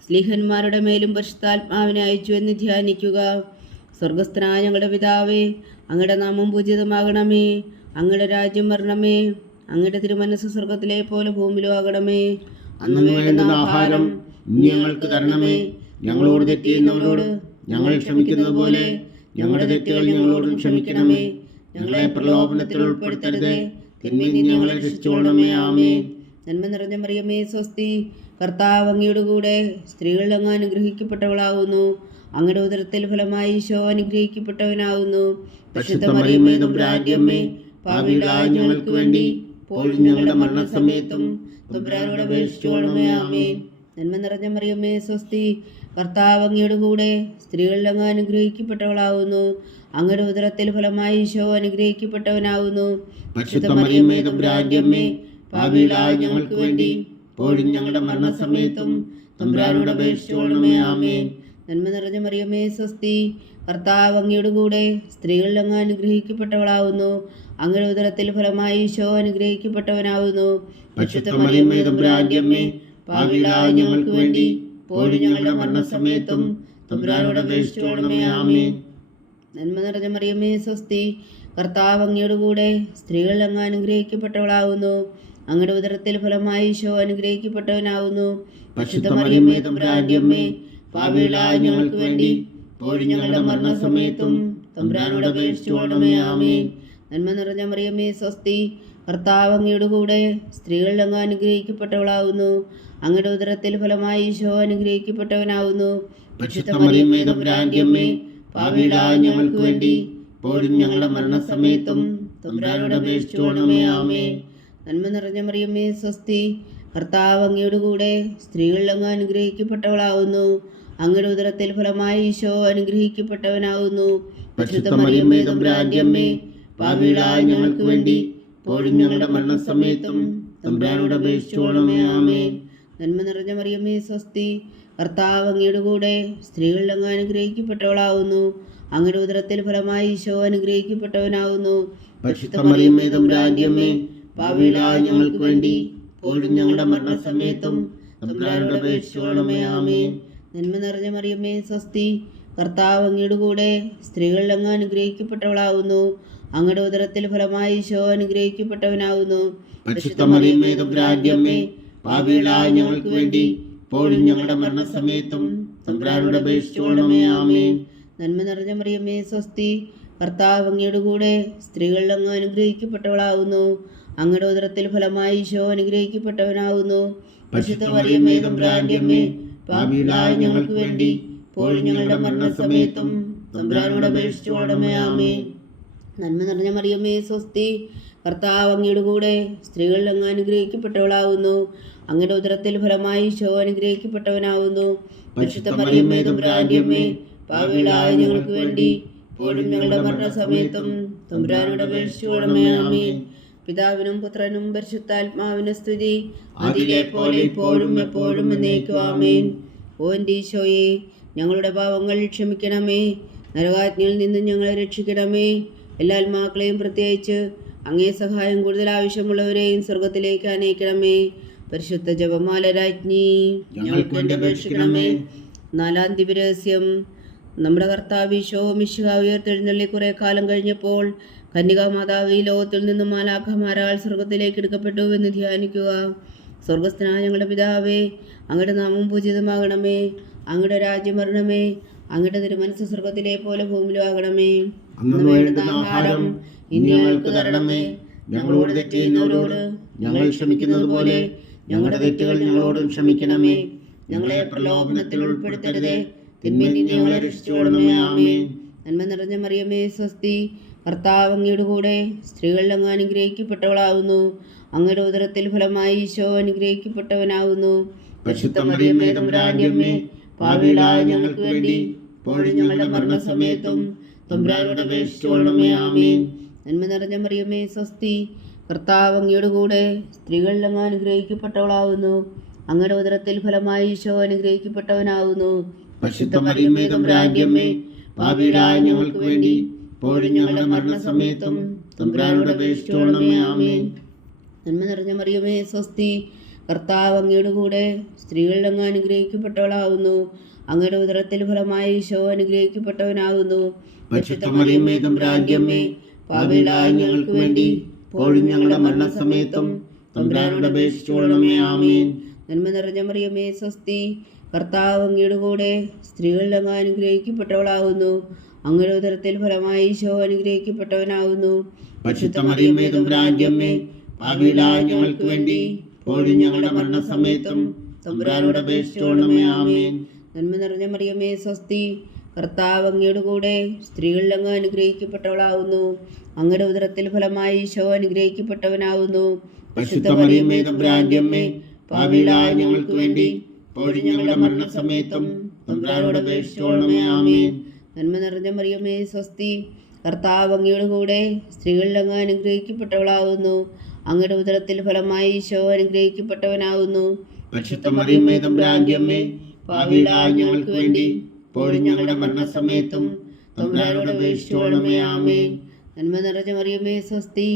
സ്ലീഹന്മാരുടെ മേലും പരിശുദ്ധാത്മാവിനെ അയച്ചു എന്ന് ധ്യാനിക്കുക. സ്വർഗസ്ഥനായ ഞങ്ങളുടെ പിതാവേ, അങ്ങയുടെ നാമം പൂജിതമാകണമേ. അങ്ങയുടെ രാജ്യം വരണമേ. അങ്ങയുടെ തിരുമനസ്സ് സ്വർഗത്തിലെ പോലെ ഭൂമിയിലും ആകണമേ. അന്ന് വേണ്ടുന്ന ആഹാരം ഞങ്ങൾക്ക് തരണമേ. ഞങ്ങളോട് തെറ്റ് ചെയ്യുന്നവരോട് ഞങ്ങൾ ക്ഷമിക്കുന്നത് പോലെ ഞങ്ങളുടെ തെറ്റുകൾ ഞങ്ങളോടും ക്ഷമിക്കണമേ. ഞങ്ങളെ പ്രലോഭനത്തിൽ ഉൾപ്പെടുത്തരുത്, തിന്മയിൽ നിന്ന് ഞങ്ങളെ രക്ഷിച്ചുകൊള്ളണമേ. ആമേൻ. നന്മ നിറഞ്ഞ മറിയമേ സ്വസ്തി, കർത്താവ് അങ്ങയുടെ കൂടെ സ്ത്രീകളിൽ അങ്ങ് അനുഗ്രഹിക്കപ്പെട്ടവളാവുന്നു. അങ്ങയുടെ ഉദരത്തിൽ ഫലമായി ഈശോ അനുഗ്രഹിക്കപ്പെട്ടവനാവുന്നു. പരിശുദ്ധ മറിയമേ തമ്പുരാന്റെ അമ്മേ, പാപികളായ ഞങ്ങൾക്ക് വേണ്ടി ഇപ്പോഴും ഞങ്ങളുടെ മരണസമയത്തും തമ്പുരാനോട് അപേക്ഷിച്ചുകൊള്ളണമേ. ആമേൻ. നന്മ നിറഞ്ഞ മറിയമേ സ്വസ്തി, കർത്താവ് അങ്ങയുടെ കൂടെ സ്ത്രീകളിൽ അങ്ങ് അനുഗ്രഹിക്കപ്പെട്ടവളാവുന്നു. അങ്ങയുടെ ഉദരത്തിൽ ഫലമായി ഈശോ അനുഗ്രഹിക്കപ്പെട്ടവനാവുന്നു. പരിശുദ്ധ മറിയമേ തമ്പുരാന്റെ അമ്മേ, പാപികളായ ഞങ്ങൾക്ക് വേണ്ടി ഇപ്പോഴും ഞങ്ങളുടെ മരണസമയത്തും തമ്പുരാനോട് അപേക്ഷിച്ചുകൊള്ളണമേ. ആമേൻ. നന്മ നിറഞ്ഞ മറിയമേ സ്വസ്തി, കർത്താവ് അങ്ങയുടെ കൂടെ സ്ത്രീകളിൽ അങ്ങ് അനുഗ്രഹിക്കപ്പെട്ടവളാവുന്നു. അങ്ങയുടെ ഉദരത്തിൽ ഫലമായി ഈശോ അനുഗ്രഹിക്കപ്പെട്ടവനാവുന്നു. പരിശുദ്ധ മറിയമേ തമ്പുരാന്റെ അമ്മേ, പാപികളായ ഞങ്ങൾക്ക് വേണ്ടി ഇപ്പോഴും ഞങ്ങളുടെ മരണസമയത്തും തമ്പുരാനോട് അപേക്ഷിച്ചുകൊള്ളണമേ. ആമേൻ. നന്മ നിറഞ്ഞ മറിയമേ സ്വസ്തി, കർത്താവ് അങ്ങയുടെ കൂടെ സ്ത്രീകളിൽ അങ്ങ് അനുഗ്രഹിക്കപ്പെട്ടവളാവുന്നു. അങ്ങയുടെ ഉദരത്തിൽ ഫലമായി ഈശോ അനുഗ്രഹിക്കപ്പെട്ടവനാവുന്നു. പരിശുദ്ധ മറിയമേ തമ്പുരാന്റെ അമ്മേ, പാപികളായ ഞങ്ങൾക്ക് വേണ്ടി ഇപ്പോഴും ഞങ്ങളുടെ മരണസമയത്തും തമ്പുരാനോട് അപേക്ഷിച്ചുകൊള്ളണമേ. ആമേൻ. നന്മ നിറഞ്ഞ മറിയമേ സ്വസ്തി, കർത്താവ് അങ്ങയുടെ കൂടെ സ്ത്രീകളിൽ അങ്ങ് അനുഗ്രഹിക്കപ്പെട്ടവളാവുന്നു. അങ്ങയുടെ ഉദരത്തിൽ ഫലമായി ഈശോ അനുഗ്രഹിക്കപ്പെട്ടവനാവുന്നു. പരിശുദ്ധ മറിയമേ തമ്പുരാന്റെ അമ്മേ, പാപികളായ ഞങ്ങൾക്ക് വേണ്ടി ഇപ്പോഴും ഞങ്ങളുടെ മരണസമയത്തും തമ്പുരാനോട് അപേക്ഷിച്ചുകൊള്ളണമേ. ആമേൻ. നന്മ നിറഞ്ഞ മറിയമേ സ്വസ്തി, കർത്താവ് അങ്ങയുടെ കൂടെ സ്ത്രീകളിൽ അങ്ങ് അനുഗ്രഹിക്കപ്പെട്ടവളാവുന്നു. അങ്ങയുടെ ഉദരത്തിൽ ഫലമായി ഈശോ അനുഗ്രഹിക്കപ്പെട്ടവനാവുന്നു. പരിശുദ്ധ മറിയമേ തമ്പുരാന്റെ അമ്മേ, പാപികളായ ഞങ്ങൾക്ക് വേണ്ടി ഇപ്പോഴും ഞങ്ങളുടെ മരണസമയത്തും തമ്പുരാനോട് അപേക്ഷിച്ചുകൊള്ളണമേ. ആമേൻ. നന്മ നിറഞ്ഞ മറിയമേ സ്വസ്തി, കർത്താവ് അങ്ങയുടെ കൂടെ സ്ത്രീകളിൽ അങ്ങ് അനുഗ്രഹിക്കപ്പെട്ടവളാവുന്നു. അങ്ങയുടെ ഉദരത്തിൽ ഫലമായി ഈശോ അനുഗ്രഹിക്കപ്പെട്ടവനാവുന്നു. പരിശുദ്ധ മറിയമേ തമ്പുരാന്റെ അമ്മേ, പാപികളായ ഞങ്ങൾക്ക് വേണ്ടി ഇപ്പോഴും ഞങ്ങളുടെ മരണസമയത്തും തമ്പുരാനോട് അപേക്ഷിച്ചുകൊള്ളണമേ. ആമേൻ. നന്മ നിറഞ്ഞ മറിയമേ സ്വസ്തി, കർത്താവ് അങ്ങയുടെ കൂടെ സ്ത്രീകളിൽ അങ്ങ് അനുഗ്രഹിക്കപ്പെട്ടവളാവുന്നു. അങ്ങയുടെ ഉദരത്തിൽ ഫലമായി ഈശോ അനുഗ്രഹിക്കപ്പെട്ടവനാവുന്നു. പരിശുദ്ധ മറിയമേ തമ്പുരാന്റെ അമ്മേ, പാപികളായ ഞങ്ങൾക്ക് വേണ്ടി ഇപ്പോഴും ഞങ്ങളുടെ മരണസമയത്തും തമ്പുരാനോട് അപേക്ഷിച്ചുകൊള്ളണമേ. ആമേൻ. നന്മ നിറഞ്ഞ മറിയമേ സ്വസ്തി, കർത്താവ് അങ്ങയുടെ കൂടെ സ്ത്രീകളിൽ അങ്ങ് അനുഗ്രഹിക്കപ്പെട്ടവളാവുന്നു. അങ്ങയുടെ ഉദരത്തിൽ ഫലമായി ഈശോ അനുഗ്രഹിക്കപ്പെട്ടവനാവുന്നു. പരിശുദ്ധ മറിയമേ തമ്പുരാന്റെ അമ്മേ, പാപികളായ ഞങ്ങൾക്ക് വേണ്ടി ഇപ്പോഴും ഞങ്ങളുടെ മരണസമയത്തും തമ്പുരാനോട് അപേക്ഷിച്ചുകൊള്ളണമേ. ആമേൻ. നന്മ നിറഞ്ഞ മറിയമേ സ്വസ്തി, കർത്താവ് അങ്ങയുടെ കൂടെ സ്ത്രീകളിൽ അങ്ങ് അനുഗ്രഹിക്കപ്പെട്ടവളാവുന്നു. അങ്ങയുടെ ഉദരത്തിൽ ഫലമായി ഈശോ അനുഗ്രഹിക്കപ്പെട്ടവനാവുന്നു. പരിശുദ്ധ മറിയമേ തമ്പുരാന്റെ അമ്മേ, പാപികളായ ഞങ്ങൾക്ക് വേണ്ടി ഇപ്പോഴും ഞങ്ങളുടെ മരണസമയത്തും തമ്പുരാനോട് അപേക്ഷിച്ചുകൊള്ളണമേ. ആമേൻ. പിതാവിനും പുത്രനും പരിശുദ്ധാത്മാവിനും സ്തുതി, അതിലെ പോലെ ഇപ്പോഴും എപ്പോഴും എന്നേക്കും. ആമേൻ. ഓ എൻ്റെ ഈശോയെ, ഞങ്ങളുടെ പാവങ്ങൾ ക്ഷമിക്കണമേ, നരകാജ്ഞയിൽ നിന്ന് ഞങ്ങളെ രക്ഷിക്കണമേ. എല്ലാ ആത്മാക്കളെയും പ്രത്യേകിച്ച് അങ്ങേ സഹായം കൂടുതൽ ആവശ്യമുള്ളവരെയും സ്വർഗത്തിലേക്ക് അനയിക്കണമേ. പരിശുദ്ധ ജപമാല രാജ്ഞി ഞങ്ങൾക്ക് വേണ്ടി അപേക്ഷിക്കണമേ. 4-ാം ദിവ്യരഹസ്യം. നമ്മുടെ കർത്താവ് ഈശോ മിശിഹ ഉയർത്തെഴുന്നള്ളി കുറെ കാലം കഴിഞ്ഞപ്പോൾ കന്യകാമാതാവ് ഈ ലോകത്തിൽ നിന്നും മാലാഖമാരാൽ സ്വർഗത്തിലേക്ക് എടുക്കപ്പെട്ടു എന്ന് ധ്യാനിക്കുക. സ്വർഗസ്ഥനായ ഞങ്ങളുടെ പിതാവേ, അങ്ങയുടെ നാമം പൂജിതമാകണമേ. അങ്ങയുടെ രാജ്യം വരണമേ. അങ്ങയുടെ തിരുമനസ്സ് സ്വർഗത്തിലെ പോലെ ഭൂമിയിലും ആകണമേ. അന്നു വേണ്ടുന്ന ആഹാരം ഇനി ഞങ്ങൾക്ക് തരണമേ. ഞങ്ങളോട് തെറ്റ് ചെയ്യുന്നവരോട് ഞങ്ങൾ ക്ഷമിക്കുന്നത് പോലെ ഞങ്ങളുടെ തെറ്റുകൾ ഞങ്ങളോടും ക്ഷമിക്കണമേ. ഞങ്ങളെ പ്രലോഭനത്തിൽ ഉൾപ്പെടുത്തരുതേ, തിന്മയിൽ നിന്ന് ഞങ്ങളെ രക്ഷിച്ചുകൊള്ളണമേ. ആമേൻ. നന്മ നിറഞ്ഞ മറിയമേ, സ്വസ്തി. കർത്താവ് അങ്ങയുടെ കൂടെ സ്ത്രീകളിൽ അങ്ങ് അനുഗ്രഹിക്കപ്പെട്ടവളാകുന്നു. അങ്ങയുടെ ഉദരത്തിൽ ഫലമായി ഈശോ അനുഗ്രഹിക്കപ്പെട്ടവനാകുന്നു. പരിശുദ്ധ മറിയമേ, തമ്പുരാന്റെ അമ്മേ, പാപികളായ ഞങ്ങൾക്ക് വേണ്ടി ഇപ്പോഴും ഞങ്ങളുടെ മരണസമയത്തും തമ്പുരാനോട് അപേക്ഷിച്ചുകൊള്ളണമേ. ആമേൻ. നന്മ നിറഞ്ഞ മറിയമേ, സ്വസ്തി. കർത്താവ് അങ്ങയുടെ കൂടെ സ്ത്രീകളിൽ അങ്ങ് അനുഗ്രഹിക്കപ്പെട്ടവളാകുന്നു. അങ്ങയുടെ ഉദരത്തിൽ ഫലമായി ഈശോ അനുഗ്രഹിക്കപ്പെട്ടവനാകുന്നു. പരിശുദ്ധ മറിയമേ, തമ്പുരാന്റെ അമ്മേ, പാപികളായ ഞങ്ങൾക്ക് വേണ്ടി ഇപ്പോഴും ഞങ്ങളുടെ മരണസമയത്തും തമ്പുരാനോട് അപേക്ഷിച്ചുകൊള്ളണമേ. ആമേൻ. നന്മ നിറഞ്ഞ മറിയമേ, സ്വസ്തി. കർത്താവ് അങ്ങയുടെ കൂടെ സ്ത്രീകളിൽ അങ്ങ് അനുഗ്രഹിക്കപ്പെട്ടവളാകുന്നു. അങ്ങയുടെ ഉദരത്തിൽ ഫലമായി ഈശോ അനുഗ്രഹിക്കപ്പെട്ടവനാകുന്നു. പരിശുദ്ധ മറിയമേ, തമ്പുരാന്റെ അമ്മേ, പാപികളായ ഞങ്ങൾക്ക് വേണ്ടി ഇപ്പോഴും ഞങ്ങളുടെ മരണസമയത്തും തമ്പുരാനോട് അപേക്ഷിച്ചുകൊള്ളണമേ. ആമേൻ. നന്മ നിറഞ്ഞ മറിയമേ, സ്വസ്തി. കർത്താവ് അങ്ങയുടെ കൂടെ സ്ത്രീകളിൽ അങ്ങ് അനുഗ്രഹിക്കപ്പെട്ടവളാകുന്നു. അങ്ങയുടെ ഉദരത്തിൽ ഫലമായി ഈശോ അനുഗ്രഹിക്കപ്പെട്ടവനാകുന്നു. പരിശുദ്ധ മറിയമേ, തമ്പുരാന്റെ അമ്മേ, പാപികളായ ഞങ്ങൾക്ക് വേണ്ടി ഇപ്പോഴും ഞങ്ങളുടെ മരണസമയത്തും തമ്പുരാനോട് അപേക്ഷിച്ചുകൊള്ളണമേ. ആമേൻ. നന്മ നിറഞ്ഞ മറിയമേ, സ്വസ്തി. കർത്താവ് അങ്ങയുടെ കൂടെ സ്ത്രീകളിൽ അങ്ങ് അനുഗ്രഹിക്കപ്പെട്ടവളാകുന്നു. അങ്ങയുടെ ഉദരത്തിൽ ഫലമായി ഈശോ അനുഗ്രഹിക്കപ്പെട്ടവനാകുന്നു. പരിശുദ്ധ മറിയമേ, തമ്പുരാന്റെ അമ്മേ, പാപികളായ ഞങ്ങൾക്ക് വേണ്ടി ഇപ്പോഴും ഞങ്ങളുടെ മരണസമയത്തും തമ്പുരാനോട് അപേക്ഷിച്ചുകൊള്ളണമേ. ആമേൻ. നന്മ നിറഞ്ഞ മറിയമേ, സ്വസ്തി. കർത്താവ് അങ്ങയുടെ കൂടെ സ്ത്രീകളിൽ അങ്ങ് അനുഗ്രഹിക്കപ്പെട്ടവളാകുന്നു. അങ്ങയുടെ ഉദരത്തിൽ ഫലമായി ഈശോ അനുഗ്രഹിക്കപ്പെട്ടവനാകുന്നു. പരിശുദ്ധ മറിയമേ, തമ്പുരാന്റെ അമ്മേ, പാപികളായ ഞങ്ങൾക്ക് വേണ്ടി ഇപ്പോഴും ഞങ്ങളുടെ മരണസമയത്തും തമ്പുരാനോട് അപേക്ഷിച്ചുകൊള്ളണമേ. ആമേൻ. നന്മ നിറഞ്ഞ മറിയമേ, സ്വസ്തി.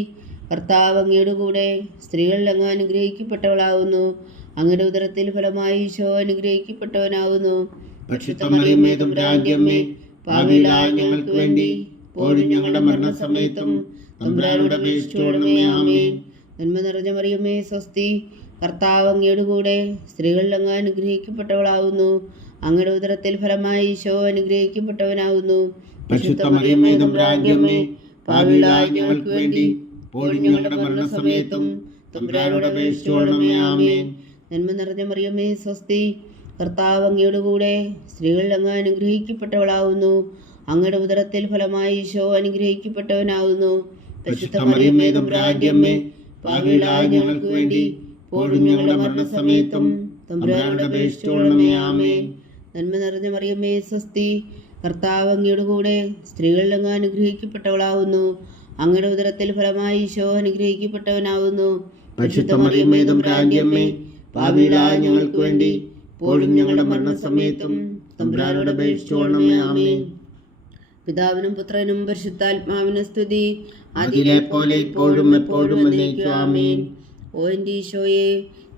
കർത്താവ് അങ്ങയുടെ കൂടെ സ്ത്രീകളിൽ അങ്ങ് അനുഗ്രഹിക്കപ്പെട്ടവളാകുന്നു. അങ്ങയുടെ ഉദരത്തിൽ ഫലമായി ഈശോ അനുഗ്രഹിക്കപ്പെട്ടവനാകുന്നു. പരിശുദ്ധ മറിയമേ, തമ്പുരാന്റെ അമ്മേ, പാപികളായ ഞങ്ങൾക്ക് വേണ്ടി ഇപ്പോഴും ഞങ്ങളുടെ മരണസമയത്തും തമ്പുരാനോട് അപേക്ഷിച്ചുകൊള്ളണമേ. ആമേൻ. നന്മ നിറഞ്ഞ മറിയമേ, സ്വസ്തി. കർത്താവ് അങ്ങയുടെ കൂടെ സ്ത്രീകളിൽ അങ്ങ് അനുഗ്രഹിക്കപ്പെട്ടവളാകുന്നു. അങ്ങയുടെ ഉദരത്തിൽ ഫലമായി ഈശോ അനുഗ്രഹിക്കപ്പെട്ടവനാകുന്നു. പരിശുദ്ധ മറിയമേ, തമ്പുരാന്റെ അമ്മേ, പാപികളായ ഞങ്ങൾക്ക് വേണ്ടി ഇപ്പോഴും ഞങ്ങളുടെ മരണസമയത്തും തമ്പുരാനോട് അപേക്ഷിച്ചുകൊള്ളണമേ. ആമേൻ. നന്മ നിറഞ്ഞ മറിയമേ, സ്വസ്തി. കർത്താവ് അങ്ങയുടെ കൂടെ സ്ത്രീകളിൽ അങ്ങ് അനുഗ്രഹിക്കപ്പെട്ടവളാകുന്നു. അങ്ങയുടെ ഉദരത്തിൽ ഫലമായി ഈശോ അനുഗ്രഹിക്കപ്പെട്ടവനാകുന്നു. പരിശുദ്ധ മറിയമേ, തമ്പുരാന്റെ അമ്മേ, പാപികളായ ഞങ്ങൾക്ക് വേണ്ടി ഇപ്പോഴും ഞങ്ങളുടെ മരണസമയത്തും തമ്പുരാനോട് അപേക്ഷിച്ചുകൊള്ളണമേ. ആമേൻ. നന്മ നിറഞ്ഞ മറിയമേ, സ്വസ്തി. കർത്താവ് അങ്ങയുടെ കൂടെ സ്ത്രീകളിൽ അങ്ങ് അനുഗ്രഹിക്കപ്പെട്ടവളാകുന്നു. അങ്ങയുടെ ഉദരത്തിൽ ഫലമായി ഈശോ അനുഗ്രഹിക്കപ്പെട്ടവനാകുന്നു. പരിശുദ്ധ മറിയമേ, തമ്പുരാന്റെ അമ്മേ, പാപികളായ ഞങ്ങൾക്ക് വേണ്ടി ഇപ്പോഴും ഞങ്ങളുടെ മരണസമയത്തും തമ്പുരാനോട് അപേക്ഷിച്ചുകൊള്ളണമേ. ആമേൻ. പിതാവിനും പുത്രനും പരിശുദ്ധാത്മാവിനും സ്തുതി, അതിലെ പോലെ ഇപ്പോഴും എപ്പോഴും എന്നേക്കും. ആമേൻ. ഓ എൻ്റെ ഈശോയെ,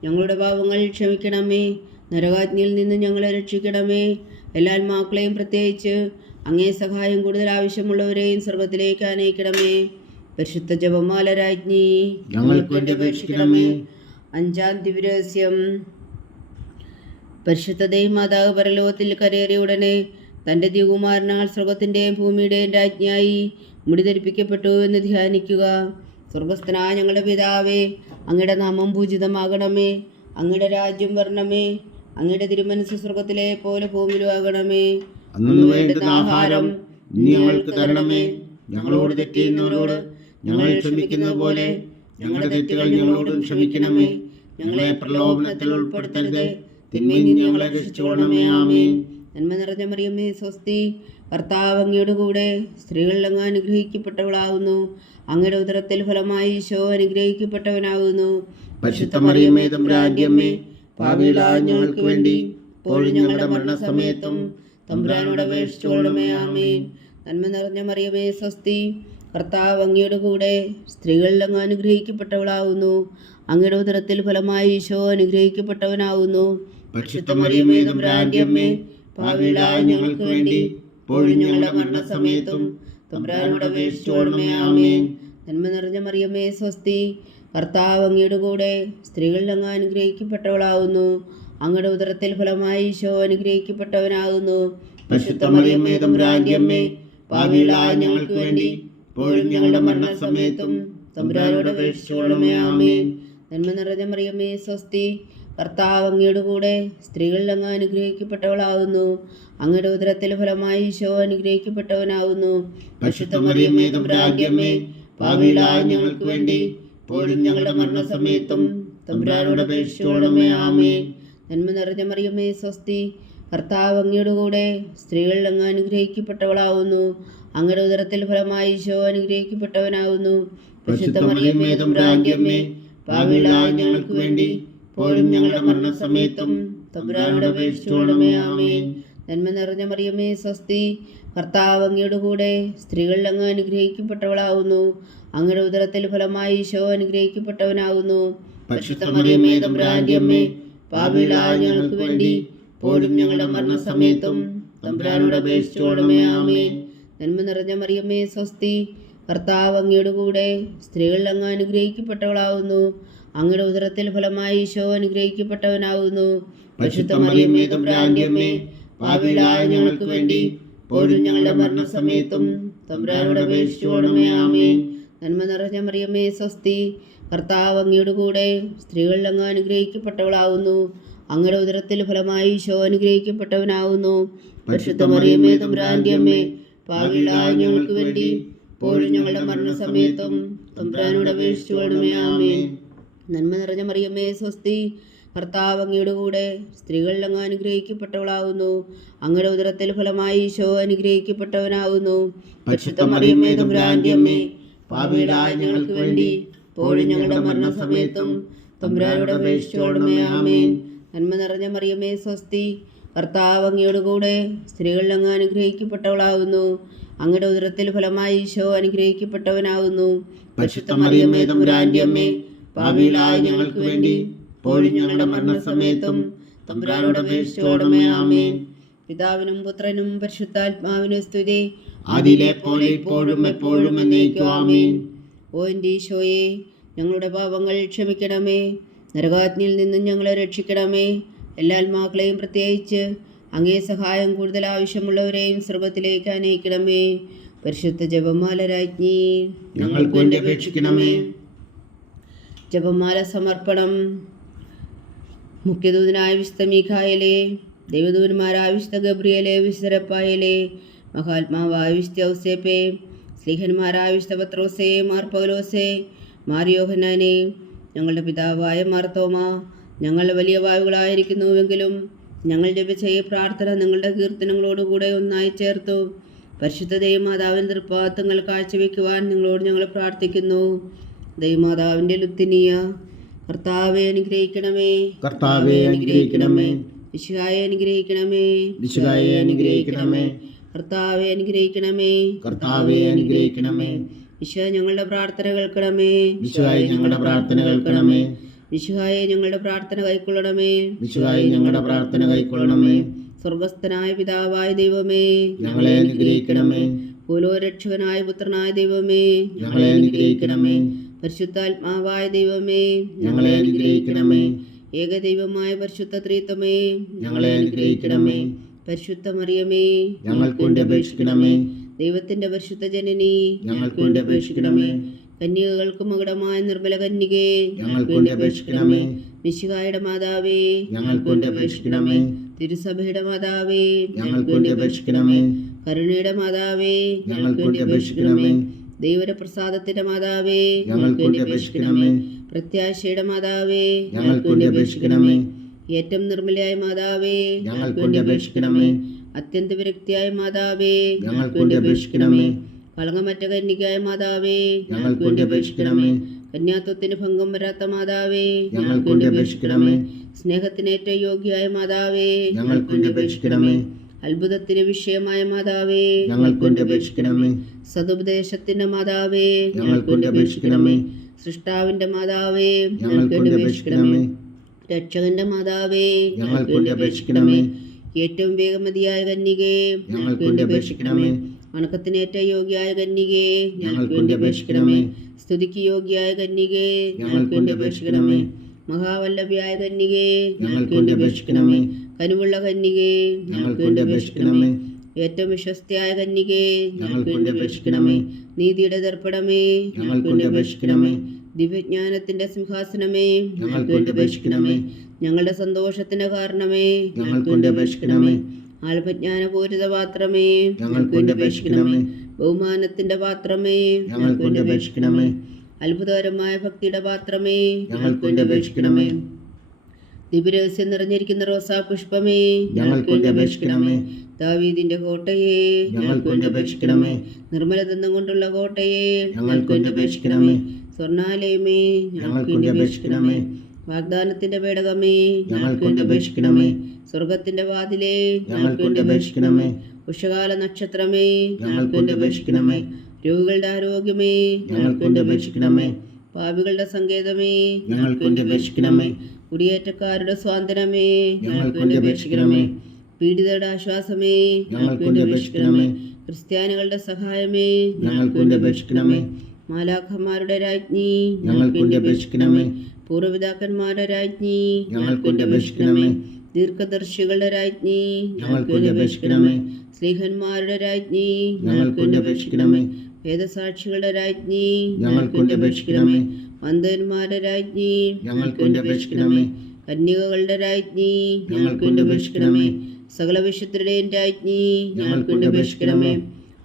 ഞങ്ങളുടെ പാപങ്ങൾ ക്ഷമിക്കണമേ. നരകാജ്ഞയിൽ നിന്ന് ഞങ്ങളെ രക്ഷിക്കണമേ. എല്ലാ ആത്മാക്കളെയും പ്രത്യേകിച്ച് അങ്ങേ സഹായം കൂടുതൽ ആവശ്യമുള്ളവരെയും സ്വർഗത്തിലേക്ക് അനയിക്കണമേ. പരിശുദ്ധ ജപമാല രാജ്ഞി ഞങ്ങൾക്ക് വേണ്ടി അപേക്ഷിക്കണമേ. 5-ാം ദിവ്യരഹസ്യം. പരിശുദ്ധ ദൈവമാതാവ് പരലോകത്തിൽ കരേറിയ ഉടനെ തൻ്റെ ദിവ്യകുമാരനാൽ സ്വർഗത്തിൻ്റെയും ഭൂമിയുടെയും രാജ്ഞിയായി മുടിധരിപ്പിക്കപ്പെട്ടു എന്ന് ധ്യാനിക്കുക. സ്വർഗസ്ഥനായ ഞങ്ങളുടെ പിതാവേ, അങ്ങയുടെ നാമം പൂജിതമാകണമേ. അങ്ങയുടെ രാജ്യം വരണമേ. അങ്ങയുടെ തിരുമനസ്സ് സ്വർഗത്തിലെ പോലെ ഭൂമിയിലും ആകണമേ. അന്നു വേണ്ടുന്ന ആഹാരം ഇനി ഞങ്ങൾക്ക് തരണമേ. ഞങ്ങളോട് തെറ്റ് ചെയ്യുന്നവരോട് ഞങ്ങൾ ക്ഷമിക്കുന്നത് പോലെ ഞങ്ങളുടെ തെറ്റുകൾ ഞങ്ങളോടും ക്ഷമിക്കണമേ. ഞങ്ങളെ പ്രലോഭനത്തിൽ ഉൾപ്പെടുത്തരുതേ, തിന്മയിൽ നിന്ന് ഞങ്ങളെ രക്ഷിച്ചുകൊള്ളണമേ. ആമേൻ. നന്മ നിറഞ്ഞ മറിയമേ, സ്വസ്തി. കർത്താവ് അങ്ങയുടെ കൂടെ സ്ത്രീകളിൽ അങ്ങ് അനുഗ്രഹിക്കപ്പെട്ടവളാകുന്നു. അങ്ങയുടെ ഉദരത്തിൽ ഫലമായി ഈശോ അനുഗ്രഹിക്കപ്പെട്ടവനാകുന്നു. പരിശുദ്ധ മറിയമേ, തമ്പുരാന്റെ അമ്മേ, പാപികളായ ഞങ്ങൾക്ക് വേണ്ടി ഇപ്പോഴും ഞങ്ങളുടെ മരണസമയത്തും തമ്പുരാനോട് അപേക്ഷിച്ചുകൊള്ളണമേ. ആമേൻ. നന്മ നിറഞ്ഞ മറിയമേ, സ്വസ്തി. കർത്താവ് അങ്ങയുടെ കൂടെ സ്ത്രീകളിൽ അങ്ങ് അനുഗ്രഹിക്കപ്പെട്ടവളാവുന്നു. അങ്ങയുടെ ഉദരത്തിൽ ഫലമായി ഈശോ അനുഗ്രഹിക്കപ്പെട്ടവനാവുന്നു. പരിശുദ്ധ മറിയമേ തമ്പുരാന്റെ അമ്മേ, പാപികളായ ഞങ്ങൾക്ക് വേണ്ടി ഇപ്പോഴും ഞങ്ങളുടെ മരണസമയത്തും തമ്പുരാനോട് അപേക്ഷിച്ചുകൊള്ളണമേ. ആമേൻ. നന്മ നിറഞ്ഞ മറിയമേ സ്വസ്തി, കർത്താവ് അങ്ങയുടെ കൂടെ സ്ത്രീകളിൽ അങ്ങ് അനുഗ്രഹിക്കപ്പെട്ടവളാവുന്നു. അങ്ങയുടെ ഉദരത്തിൽ ഫലമായി ഈശോ അനുഗ്രഹിക്കപ്പെട്ടവനാകുന്നു. പരിശുദ്ധ മറിയമേ തമ്പുരാന്റെ അമ്മേ, പാപികളായ ഞങ്ങൾക്ക് വേണ്ടി ഇപ്പോഴും ഞങ്ങളുടെ മരണസമയത്തും തമ്പുരാനോട് അപേക്ഷിച്ചുകൊള്ളണമേ. ആമേൻ. നന്മ നിറഞ്ഞ മറിയമേ സ്വസ്തി, കർത്താവ് അങ്ങയുടെ കൂടെ സ്ത്രീകളിൽ അങ്ങ് അനുഗ്രഹിക്കപ്പെട്ടവളാകുന്നു. അങ്ങയുടെ ഉദരത്തിൽ ഫലമായി ഈശോ അനുഗ്രഹിക്കപ്പെട്ടവനാകുന്നു. പരിശുദ്ധ മറിയമേ തമ്പുരാന്റെ അമ്മേ, പാപികളായ ഞങ്ങൾക്ക് വേണ്ടി ഇപ്പോഴും ഞങ്ങളുടെ മരണസമയത്തും തമ്പുരാനോട് അപേക്ഷിച്ചുകൊള്ളണമേ. ആമേൻ. നന്മ നിറഞ്ഞ മറിയമേ സ്വസ്തി, കർത്താവ് അങ്ങയുടെ കൂടെ സ്ത്രീകളിൽ അങ്ങ് അനുഗ്രഹിക്കപ്പെട്ടവളാവുന്നു. അങ്ങയുടെ ഉദരത്തിൽ ഫലമായി ഈശോ അനുഗ്രഹിക്കപ്പെട്ടവനാകുന്നു. പരിശുദ്ധ മറിയമേ തമ്പുരാന്റെ അമ്മേ, പാപികളായ ഞങ്ങൾക്ക് വേണ്ടി ഇപ്പോഴും ഞങ്ങളുടെ മരണസമയത്തും തമ്പുരാനോട് അപേക്ഷിച്ചുകൊള്ളണമേ. ആമേൻ. നന്മ നിറഞ്ഞ മറിയമേ സ്വസ്തി, കർത്താവ് അങ്ങയുടെ കൂടെ സ്ത്രീകളിൽ അങ്ങ് അനുഗ്രഹിക്കപ്പെട്ടവളാവുന്നു. അങ്ങയുടെ ഉദരത്തിൽ ഫലമായി ഈശോ അനുഗ്രഹിക്കപ്പെട്ടവനാകുന്നു. പരിശുദ്ധ മറിയമേ തമ്പുരാന്റെ അമ്മേ, പാപികളായ ഞങ്ങൾക്ക് വേണ്ടി ഇപ്പോഴും ഞങ്ങളുടെ മരണസമയത്തും തമ്പുരാനോട് അപേക്ഷിച്ചുകൊള്ളണമേ. ആമേൻ. നന്മ നിറഞ്ഞ മറിയമേ സ്വസ്തി, കർത്താവ് അങ്ങയുടെ കൂടെ സ്ത്രീകളിൽ അങ്ങ് അനുഗ്രഹിക്കപ്പെട്ടവളാവുന്നു. അങ്ങയുടെ ഉദരത്തിൽ ഫലമായി ഈശോ അനുഗ്രഹിക്കപ്പെട്ടവനാകുന്നു. പരിശുദ്ധ മറിയമേ തമ്പുരാന്റെ അമ്മേ, പാപികളായ ഞങ്ങൾക്ക് വേണ്ടി ഇപ്പോഴും ഞങ്ങളുടെ മരണസമയത്തും തമ്പുരാനോട് അപേക്ഷിച്ചുകൊള്ളണമേ. ആമേൻ. നന്മ നിറഞ്ഞ മറിയമേ സ്വസ്തി, കർത്താവ് അങ്ങയുടെ കൂടെ സ്ത്രീകളിൽ അങ്ങ് അനുഗ്രഹിക്കപ്പെട്ടവളാവുന്നു. അങ്ങയുടെ ഉദരത്തിൽ ഫലമായി ഈശോ അനുഗ്രഹിക്കപ്പെട്ടവനാകുന്നു. പരിശുദ്ധ മറിയമേ തമ്പുരാന്റെ അമ്മേ, പാപികളായ ഞങ്ങൾക്ക് വേണ്ടി ഇപ്പോഴും ഞങ്ങളുടെ മരണസമയത്തും തമ്പുരാനോട് അപേക്ഷിച്ചുകൊള്ളണമേ. ആമേൻ. നന്മ നിറഞ്ഞ മറിയമേ സ്വസ്തി, കർത്താവ് അങ്ങയുടെ കൂടെ സ്ത്രീകളിൽ അങ്ങ് അനുഗ്രഹിക്കപ്പെട്ടവളാവുന്നു. അങ്ങയുടെ ഉദരത്തിൽ ഫലമായി ഈശോ അനുഗ്രഹിക്കപ്പെട്ടവനാകുന്നു. പരിശുദ്ധ മറിയമേ തമ്പുരാന്റെ അമ്മേ, പാപികളായ ഞങ്ങൾക്ക് വേണ്ടി ഇപ്പോഴും ഞങ്ങളുടെ മരണസമയത്തും തമ്പുരാനോട് അപേക്ഷിച്ചുകൊള്ളണമേ. ആമേൻ. നന്മ നിറഞ്ഞ മറിയമേ സ്വസ്തി, കർത്താവ് അങ്ങയുടെ കൂടെ സ്ത്രീകളിൽ അങ്ങ് അനുഗ്രഹിക്കപ്പെട്ടവളാവുന്നു. അങ്ങയുടെ ഉദരത്തിൽ ഫലമായി ഈശോ അനുഗ്രഹിക്കപ്പെട്ടവനാകുന്നു. പരിശുദ്ധ മറിയമേ തമ്പുരാന്റെ അമ്മേ, പാപികളായ ഞങ്ങൾക്ക് വേണ്ടി ഇപ്പോഴും ഞങ്ങളുടെ മരണസമയത്തും തമ്പുരാനോട് അപേക്ഷിച്ചുകൊള്ളണമേ. ആമേൻ. പിതാവിനും പുത്രനും പരിശുദ്ധാത്മാവിനും സ്തുതി, ആദിയിലെ പോലെ ഇപ്പോഴും എപ്പോഴും എന്നേക്കും. ആമേൻ. ഓ എൻ്റെ ഈശോയെ, ഞങ്ങളുടെ പാപങ്ങൾ ക്ഷമിക്കണമേ. നരകാഗ്നിയിൽ നിന്നും ഞങ്ങളെ രക്ഷിക്കണമേ. എല്ലാ ആത്മാക്കളെയും പ്രത്യേകിച്ച് അങ്ങേ സഹായം കൂടുതൽ ആവശ്യമുള്ളവരെയും സ്വർഗ്ഗത്തിലേക്ക് അനയിക്കണമേ. പരിശുദ്ധ ജപമാല രാജ്ഞി, ഞങ്ങൾക്ക് വേണ്ടി അപേക്ഷിക്കണമേ. ജപമാല സമർപ്പണം. മുഖ്യദൂതനായ വിശുദ്ധ മീഖായേലേ, ദൈവദൂതന്മാരായ വിശുദ്ധ ഗബ്രിയേലേ, വിശുദ്ധ റഫായേലേ, മഹാത്മാവായ വിശുദ്ധ ഔസേപ്പേ, സ്ലീഹന്മാരായ വിശുദ്ധ പത്രോസേ, മാർ പൗലോസേ, മാർ യോഹന്നാനേ, ഞങ്ങളുടെ പിതാവായ മാർ തോമാ, ഞങ്ങൾ വലിയ വായുകളായിരിക്കുന്നുവെങ്കിലും ഞങ്ങൾ ജപിച്ച ഈ പ്രാർത്ഥന നിങ്ങളുടെ കീർത്തനങ്ങളോടുകൂടെ ഒന്നായി ചേർത്തു പരിശുദ്ധ ദൈവമാതാവിൻ്റെ തൃപ്പാദങ്ങൾ കാഴ്ചവെക്കുവാൻ നിങ്ങളോട് ഞങ്ങൾ പ്രാർത്ഥിക്കുന്നു. ദൈവമാതാവിൻ്റെ ലുത്തിനിയ, കർത്താവെ അനുഗ്രഹിക്കണമേ. കർത്താവെ അനുഗ്രഹിക്കണമേ. വിശുദ്ധായെ അനുഗ്രഹിക്കണമേ. വിശുദ്ധായെ അനുഗ്രഹിക്കണമേ. കർത്താവെ അനുഗ്രഹിക്കണമേ. കർത്താവെ അനുഗ്രഹിക്കണമേ. വിശുദ്ധ ഞങ്ങളുടെ പ്രാർത്ഥന കേൾക്കണമേ. വിശുദ്ധായി ഞങ്ങളുടെ പ്രാർത്ഥന കേൾക്കണമേ. വിശുദ്ധായെ ഞങ്ങളുടെ പ്രാർത്ഥന കൈക്കൊള്ളണമേ. വിശുദ്ധായി ഞങ്ങളുടെ പ്രാർത്ഥന കൈക്കൊള്ളണമേ. സ്വർഗസ്ഥനായ പിതാവായ ദൈവമേ, ഞങ്ങളെ അനുഗ്രഹിക്കണമേ. ഭൂലോകരക്ഷകനായ പുത്രനായ ദൈവമേ, ഞങ്ങളെ അനുഗ്രഹിക്കണമേ. പരിശുദ്ധാത്മാവായ ദൈവമേ, ഞങ്ങളെ അനുഗ്രഹിക്കണമേ. ഏകദൈവമായ പരിശുദ്ധ ത്രിത്വമേ, ഞങ്ങളെ അനുഗ്രഹിക്കണമേ. പരിശുദ്ധ മറിയമേ, ഞങ്ങൾക്ക് വേണ്ടി അപേക്ഷിക്കണമേ. ദൈവത്തിന്റെ പരിശുദ്ധ ജനനി, ഞങ്ങൾക്ക് വേണ്ടി അപേക്ഷിക്കണമേ. കന്യകൾക്ക് മകുടമായ നിർമ്മല കന്യകേ, ഞങ്ങൾക്ക് വേണ്ടി അപേക്ഷിക്കണമേ. മിശിഹായുടെ മാതാവേ, ഞങ്ങൾക്ക് വേണ്ടി അപേക്ഷിക്കണമേ. തിരുസഭയുടെ മാതാവേ, ഞങ്ങൾക്ക് വേണ്ടി അപേക്ഷിക്കണമേ. കരുണയുടെ മാതാവേ, ഞങ്ങൾക്ക് വേണ്ടി അപേക്ഷിക്കണമേ. ദൈവപ്രസാദത്തിന്റെ മാതാവേ, ഞങ്ങൾക്ക് വേണ്ടി അപേക്ഷിക്കണമേ. പ്രത്യാശയുടെ മാതാവേ, ഞങ്ങൾക്ക് വേണ്ടി അപേക്ഷിക്കണമേ. ഏറ്റവും നിർമ്മലയായ മാതാവേ, ഞങ്ങൾക്ക് വേണ്ടി അപേക്ഷിക്കണമേ. അത്യന്ത വിരക്തിയായ മാതാവേ, ഞങ്ങൾക്ക് വേണ്ടി അപേക്ഷിക്കണമേ. കളങ്കമറ്റ കന്യകയായ മാതാവേ, ഞങ്ങൾക്ക് വേണ്ടി അപേക്ഷിക്കണമേ. കന്യാത്വത്തിന് ഭംഗം വരാത്ത മാതാവേ, ഞങ്ങൾക്ക് വേണ്ടി അപേക്ഷിക്കണമേ. സ്നേഹത്തിന് ഏറ്റവും യോഗ്യയായ മാതാവേ, ഞങ്ങൾക്ക് വേണ്ടി അപേക്ഷിക്കണമേ. അത്ഭുതത്തിന് വിഷയമായ മാതാവേ, ഞങ്ങൾക്ക് വേണ്ടി അപേക്ഷിക്കണമേ. സതുപദേശത്തിന്റെ മാതാവേ, ഞങ്ങൾക്ക് വേണ്ടി അപേക്ഷിക്കണമേ. സൃഷ്ടാവിന്റെ മാതാവേ, ഞങ്ങൾക്ക് വേണ്ടി അപേക്ഷിക്കണമേ. രക്ഷകന്റെ മാതാവേ, ഞങ്ങൾക്ക് വേണ്ടി അപേക്ഷിക്കണമേ. ഏറ്റവും വേഗമതിയായ കന്യകേ, ഞങ്ങൾക്ക് വേണ്ടി അപേക്ഷിക്കണമേ. വണക്കത്തിനേറ്റ യോഗ്യായ കന്യകേ, ഞങ്ങൾക്ക് വേണ്ടി അപേക്ഷിക്കണമേ. സ്തുതിക്ക് യോഗ്യായ കന്യകേ, ഞങ്ങൾക്ക് വേണ്ടി അപേക്ഷിക്കണമേ. മഹാവല്ലഭയായ കന്യകേ, ഞങ്ങൾക്ക് വേണ്ടി അപേക്ഷിക്കണമേ. കനിവുള്ള കന്യകേ, ഞങ്ങൾക്ക് വേണ്ടി അപേക്ഷിക്കണമേ. ഏറ്റവും വിശ്വസ്തയായ കന്യകേ, ഞങ്ങൾക്ക് വേണ്ടി അപേക്ഷിക്കണമേ. നീതിയുടെ ദർപ്പണമേ, ഞങ്ങൾക്ക് വേണ്ടി അപേക്ഷിക്കണമേ. ദിവ്യജ്ഞാനത്തിന്റെ സിംഹാസനമേ, ഞങ്ങൾക്ക് വേണ്ടി അപേക്ഷിക്കണമേ. ഞങ്ങളുടെ സന്തോഷത്തിന്റെ കാരണമേ, ഞങ്ങൾക്ക് വേണ്ടി അപേക്ഷിക്കണമേ. ആത്മജ്ഞാനപൂരിത പാത്രമേ, ഞങ്ങൾക്ക് വേണ്ടി അപേക്ഷിക്കണമേ. ബഹുമാനത്തിന്റെ പാത്രമേ, ഞങ്ങൾക്ക് വേണ്ടി അപേക്ഷിക്കണമേ. അത്ഭുതകരമായ ഭക്തിയുടെ പാത്രമേ, ഞങ്ങൾക്ക് വേണ്ടി അപേക്ഷിക്കണമേ. ദിവ്യരഹസ്യം നിറഞ്ഞിരിക്കുന്ന റോസാ പുഷ്പമേ, ഞങ്ങൾക്ക് വേണ്ടി അപേക്ഷിക്കണമേ. ദാവീദിന്റെ കോട്ടയെ, ഞങ്ങൾക്ക് വേണ്ടി അപേക്ഷിക്കണമേ. നിർമ്മലദന്തം കൊണ്ടുള്ള കോട്ടയെ, ഞങ്ങൾക്ക് വേണ്ടി അപേക്ഷിക്കണമേ. സ്വർണാലയമേ, ഞങ്ങൾക്ക് വേണ്ടി അപേക്ഷിക്കണമേ. വാഗ്ദാനത്തിന്റെ പേടകമേ, ഞങ്ങൾക്ക് വേണ്ടി അപേക്ഷിക്കണമേ. സ്വർഗത്തിന്റെ വാതിലേ, ഞങ്ങൾക്ക് വേണ്ടി അപേക്ഷിക്കണമേ. ഉഷകാല നക്ഷത്രമേ, ഞങ്ങൾക്ക് വേണ്ടി അപേക്ഷിക്കണമേ. രോഗികളുടെ ആരോഗ്യമേ, ഞങ്ങൾക്ക് വേണ്ടി അപേക്ഷിക്കണമേ. പാപികളുടെ സങ്കേതമേ, ഞങ്ങൾക്ക് വേണ്ടി അപേക്ഷിക്കണമേ. കുടിയേറ്റക്കാരുടെ സ്വാതന്ത്ര്യമേ, ഞങ്ങൾക്ക് വേണ്ടി അപേക്ഷിക്കണമേ. പീഡിതരുടെ ആശ്വാസമേ, ഞങ്ങൾക്ക് വേണ്ടി അപേക്ഷിക്കണമേ. ക്രിസ്ത്യാനികളുടെ സഹായമേ, ഞങ്ങൾക്ക് വേണ്ടി അപേക്ഷിക്കണമേ. മാലാഖമാരുടെ രാജ്ഞി, ഞങ്ങൾക്ക് വേണ്ടി അപേക്ഷിക്കണമേ. പൂർവ്വപിതാക്കന്മാരുടെ രാജ്ഞി, ഞങ്ങൾക്ക് വേണ്ടി അപേക്ഷിക്കണമേ. ദീർഘദർശികളുടെ രാജ്ഞി, ഞങ്ങൾക്ക് വേണ്ടി അപേക്ഷിക്കണമേ. സ്ലീഹന്മാരുടെ രാജ്ഞി, ഞങ്ങൾക്ക് വേണ്ടി അപേക്ഷിക്കണമേ. വേദസാക്ഷികളുടെ രാജ്ഞി, ഞങ്ങൾക്ക് വേണ്ടി അപേക്ഷിക്കണമേ. വന്ദന്മാരുടെ രാജ്ഞി, ഞങ്ങൾക്ക് വേണ്ടി അപേക്ഷിക്കണമേ. കന്യകകളുടെ രാജ്ഞി, ഞങ്ങൾക്ക് വേണ്ടി അപേക്ഷിക്കണമേ. സകല വിശുദ്ധരുടെയും രാജ്ഞി, ഞങ്ങൾക്ക് വേണ്ടി അപേക്ഷിക്കണമേ.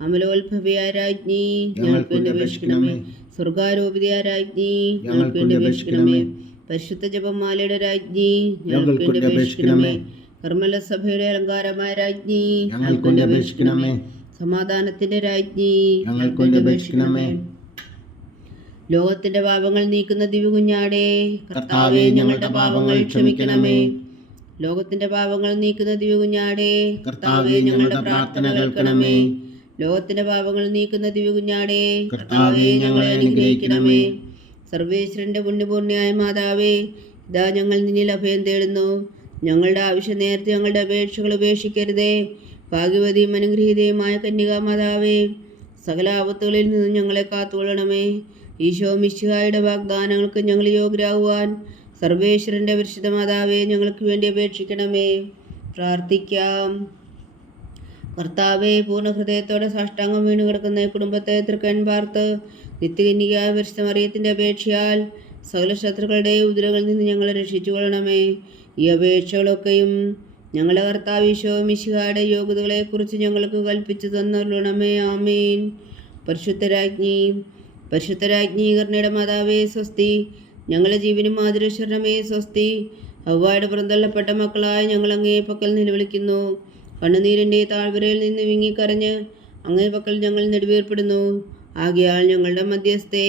അമലോത്ഭവയായ രാജ്ഞി, ഞങ്ങൾക്ക് വേണ്ടി അപേക്ഷിക്കണമേ. സ്വർഗാരോപിതയായ രാജ്ഞി, ഞങ്ങൾക്ക് വേണ്ടി അപേക്ഷിക്കണമേ. പരിശുദ്ധ ജപമാലയുടെ രാജ്ഞി, ഞങ്ങൾക്ക് വേണ്ടി അപേക്ഷിക്കണമേ. കർമ്മല സഭയുടെ അലങ്കാരമായ രാജ്ഞി, ഞങ്ങൾക്ക് വേണ്ടി അപേക്ഷിക്കണമേ. സമാധാനത്തിന്റെ രാജ്ഞി, ഞങ്ങൾക്ക് വേണ്ടി അപേക്ഷിക്കണമേ. ലോകത്തിന്റെ പാപങ്ങൾ നീക്കുന്ന ദിവ്യകുഞ്ഞാടേ, കർത്താവേ, ഞങ്ങളുടെ പാപങ്ങൾ ക്ഷമിക്കണമേ. ലോകത്തിന്റെ പാപങ്ങൾ നീക്കുന്ന ദിവ്യകുഞ്ഞാടേ, കർത്താവേ, ഞങ്ങളുടെ പ്രാർത്ഥന കേൾക്കണമേ. ലോകത്തിന്റെ പാപങ്ങൾ നീക്കുന്ന ദിവ്യകുഞ്ഞാടേ, കർത്താവേ, ഞങ്ങളെ അനുഗ്രഹിക്കണമേ. സർവേശ്വരന്റെ പുണ്യപൂർണ്ണയായ മാതാവേ, ഇതാ ഞങ്ങൾ നിന്നിൽ അഭയം തേടുന്നു. ഞങ്ങളുടെ ആവശ്യ നേരത്തെ ഞങ്ങളുടെ അപേക്ഷകൾ ഉപേക്ഷിക്കരുതേ. ഭാഗ്യവതിയും അനുഗ്രഹീതയുമായ കന്യകാ മാതാവേ, സകല ആപത്തുകളിൽ നിന്നും ഞങ്ങളെ കാത്തുകൊള്ളണമേ. ഈശോ മിശിഹായുടെ വാഗ്ദാനങ്ങൾക്ക് ഞങ്ങൾ യോഗ്യരാകുവാൻ സർവേശ്വരന്റെ പരിശുദ്ധ മാതാവേ, ഞങ്ങൾക്ക് വേണ്ടി അപേക്ഷിക്കണമേ. പ്രാർത്ഥിക്കാം. കർത്താവെ, പൂർണ്ണ ഹൃദയത്തോടെ സാഷ്ടാംഗം വീണ് കിടക്കുന്ന ഈ കുടുംബത്തെ തൃക്കൺ പാർത്ത് നിത്യകന്യകയായ പരിശുദ്ധ മറിയത്തിന്റെ അപേക്ഷയാൽ സകല ശത്രുക്കളുടെയും ഉദരകളിൽ നിന്ന് ഞങ്ങളെ രക്ഷിച്ചു കൊള്ളണമേ. ഈ അപേക്ഷകളൊക്കെയും ഞങ്ങളുടെ കർത്താവ് ഈശോ മിശിഹായുടെ യോഗ്യതകളെക്കുറിച്ച് ഞങ്ങൾക്ക് കൽപ്പിച്ചു തന്നരുളണമേ. ആമേൻ. പരിശുദ്ധരാജ്ഞി കർണയുടെ മാതാവേ സ്വസ്തി. ഞങ്ങളുടെ ജീവനും മാതൃശരണമേ സ്വസ്തി. ഹവ്വായുടെ പുറന്തള്ളപ്പെട്ട മക്കളായ ഞങ്ങൾ അങ്ങേ പക്കൽ നിലവിളിക്കുന്നു. കണ്ണുനീരിൻ്റെ താഴ്വരയിൽ നിന്ന് വിങ്ങിക്കരഞ്ഞ് അങ്ങേ പക്കൽ ഞങ്ങൾ നെടുവേർപ്പെടുന്നു. ആകയാൽ ഞങ്ങളുടെ മധ്യസ്ഥേ,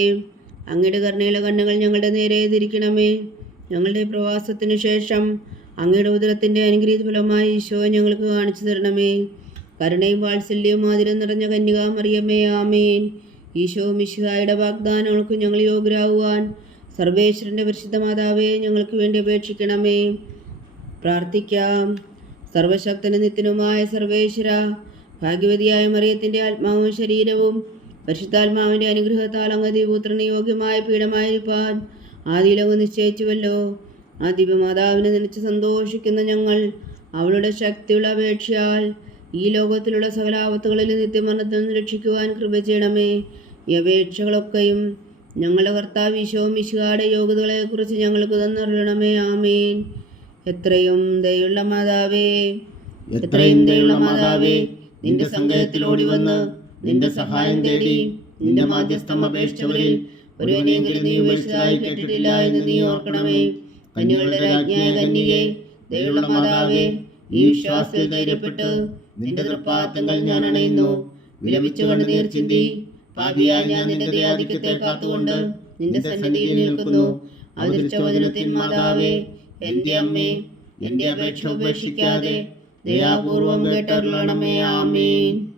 അങ്ങയുടെ കരുണയുള്ള കണ്ണുകൾ ഞങ്ങളുടെ നേരെ തിരിക്കണമേ. ഞങ്ങളുടെ പ്രവാസത്തിനു ശേഷം അങ്ങയുടെ ഉദരത്തിൻ്റെ അനുഗ്രഹീത ഫലമായി ഈശോ ഞങ്ങൾക്ക് കാണിച്ചു തരണമേ. കരുണയും വാത്സല്യവും ആതിരം നിറഞ്ഞ കന്യകാ മറിയമേ, ആമേൻ. ഈശോ മിശിഹായുടെ വാഗ്ദാനങ്ങൾക്ക് ഞങ്ങൾ യോഗ്യരാകുവാൻ സർവേശ്വരൻ്റെ പരിശുദ്ധ മാതാവേ, ഞങ്ങൾക്ക് വേണ്ടി അപേക്ഷിക്കണമേ. പ്രാർത്ഥിക്കാം. സർവശക്തനും നിത്യനുമായ സർവേശ്വര, ഭാഗ്യവതിയായ മറിയത്തിൻ്റെ ആത്മാവും ശരീരവും പരിശുദ്ധാത്മാവിൻ്റെ അനുഗ്രഹത്താൽ അങ്ങ് ദിവ്യപുത്രന് യോഗ്യമായ പീഠമായിരിക്കാൻ ആദിയിലങ്ങ് നിശ്ചയിച്ചുവല്ലോ. ആ ദിവ്യമാതാവിനെ നനച്ച് സന്തോഷിക്കുന്ന ഞങ്ങൾ അവളുടെ ശക്തിയുള്ള അപേക്ഷയാൽ ഈ ലോകത്തിലുള്ള സകല ആപത്തുകളിൽ നിത്യമരണത്തിൽ നിന്ന് രക്ഷിക്കുവാൻ കൃപ ചെയ്യണമേ. ഈ അപേക്ഷകളൊക്കെയും ഞങ്ങളുടെ കർത്താവ് ഈശോ മിശിഹായുടെ യോഗ്യതകളെക്കുറിച്ച് ഞങ്ങൾക്ക് തന്നരുളണമേ. ആമേൻ. എത്രയും ദയുള്ള മാതാവേ, നിന്റെ സങ്കേതത്തിൽ ഓടി വന്ന് നിന്റെ സഹായം തേടി നിന്റെ മാധ്യസ്ഥം അപേക്ഷിച്ചവരിൽ ഒരുവനെങ്കിലും നീ ഉപേക്ഷിച്ചതായി കേട്ടിട്ടില്ല എന്ന് നീ ഓർക്കണമേ. കന്യകളുടെ രാജ്ഞിയായ കന്യകേ, ദയുള്ള മാതാവേ, ഈ വിശ്വാസത്തിൽ ധൈര്യപ്പെട്ട് നിന്റെ തൃപ്പാദങ്ങൾ ഞാൻ അണയുന്നു. വിലപിച്ചു കണ്ണുനീർ ചിന്തി പാപിയായ ഞാൻ നിന്റെ ദയാധിക്യത്തെ കാത്തുകൊണ്ട് നിന്റെ സന്നിധിയിൽ നിൽക്കുന്നു. അവതരിച്ച വചനത്തിൻ മാതാവേ, എന്റെ അമ്മേ, എന്റെ അപേക്ഷ ഉപേക്ഷിക്കാതെ ദയാപൂർവം കേട്ടരുളണമേ. ആമേൻ.